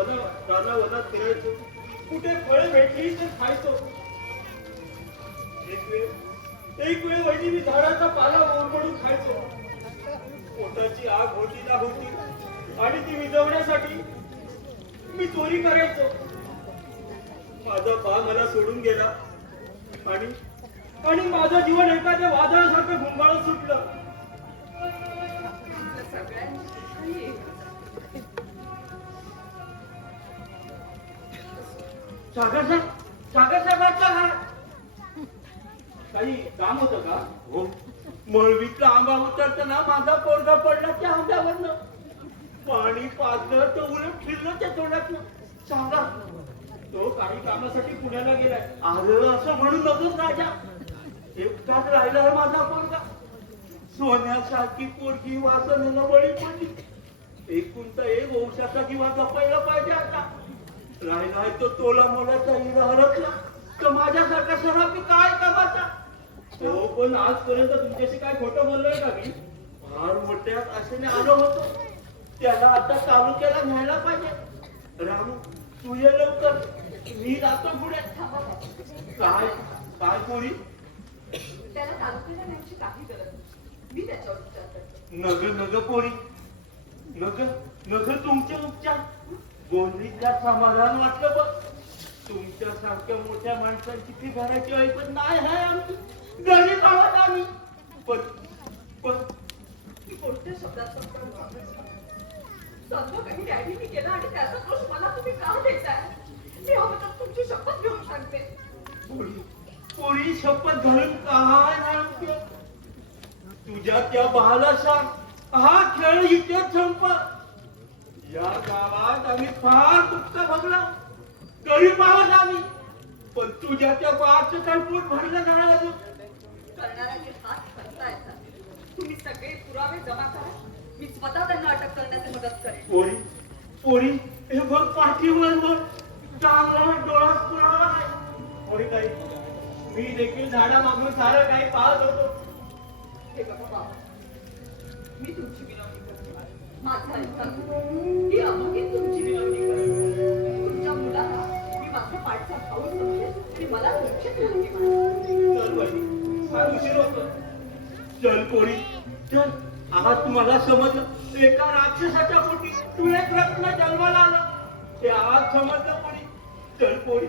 रानावनात फिरायचो. कुठे फळे भेटली तर खायचो. एक वेळ वहिनी मी झाडाचा पाला मोडमोडून खायचो. पोटाची आग होती ना होती आणि ती विझवण्यासाठी मी चोरी करायचो. माझा बा मला सोडून गेला आणि माझं जीवन एखाद्या वादळासारखं घुंगाळत सुटलं. आपल्या सगळ्यांची काही एक सागरसाहेबांच्या घरात काही काम होतं का? हो, मळवीतला आंबा उतरताना माझा पोरगा पडला त्या आंब्यावरनं. पाणी पाजलं तर उलट फिरलं त्या तोंडातनं. सांगा, तो काही कामासाठी पुण्याला गेलाय. अरे असं म्हणू नकोस राजा. एकटाच राहिला आहे माझा पोरगा. सोन्यासारखी पोरगी वासनेला बळी पडली. एकुलता एक वंशाचा किंवा जपायला पाहिजे आता. राहिला आहे तो तोला मोलाचा हिरा हरपला तर माझ्यासारखा शराबी काय कामाचा. हो, पण आजपर्यंत तुमच्याशी काय खोटं बोललोय का मी? फार मोठ्या आशेने आलो होतो. त्याला आता तालुक्याला न्यायला पाहिजे. रामू, तू ये लवकर, मी जातो पुढे. काय काय पोरी? त्याला तालुक्याला न्यायची काही गरज नाही. मी त्याच्यावर विचार करते. नग पोरी, नग तुमचे उपचार. बोलणीला समाधान वाटलं बघ. तुमच्यासारख्या मोठ्या माणसांची फी भरायची ऐकत नाही आहे आमची. गरीब आहोत आम्ही. पण मी कोणत्या शब्दात समजा काही डॅडीने केला आणि त्याचा दोष मला तुम्ही का देताय? मी अगोदर तुमची शपथ घेऊन सांगते. पोरी शपथ घालून काय सांगते? तुझ्या त्या बाला सांग, हा खेळ इथे संपा. या गावात आम्ही फार दुःख भोगला. गरीब आहोत आम्ही. पण तुझ्या त्या बाचं काही पोट भरलं नाही अजून. करणाऱ्याचे हात करता येतात. तुम्ही सगळे पुरावे जमा करा. मी स्वतः त्यांना अटक करण्याची मदत करेन. पोरी हे बघ पाठीवर बघ. चांगला डोळा पुरावा आहे. होय ताई, मी देखील झाडा मागून सारं काही पाहत होतो. हे बघा बाबा, मी तुमची विनवणी करते. माझं ऐका. ही अमुकीच तुमची विनवणी करते. तुमच्या मुलाला मी माझ्या पाठचा भाऊ समजेल आणि मला सुरक्षित राहते म्हणा. चल बहिणी, फार उशीर होतो. चल पोरी चल. आज मला समजलं एका राक्षसाच्या पोटी तू एक रत्न जन्माला आला. ते आज समजलं पोरी. चल पोरी.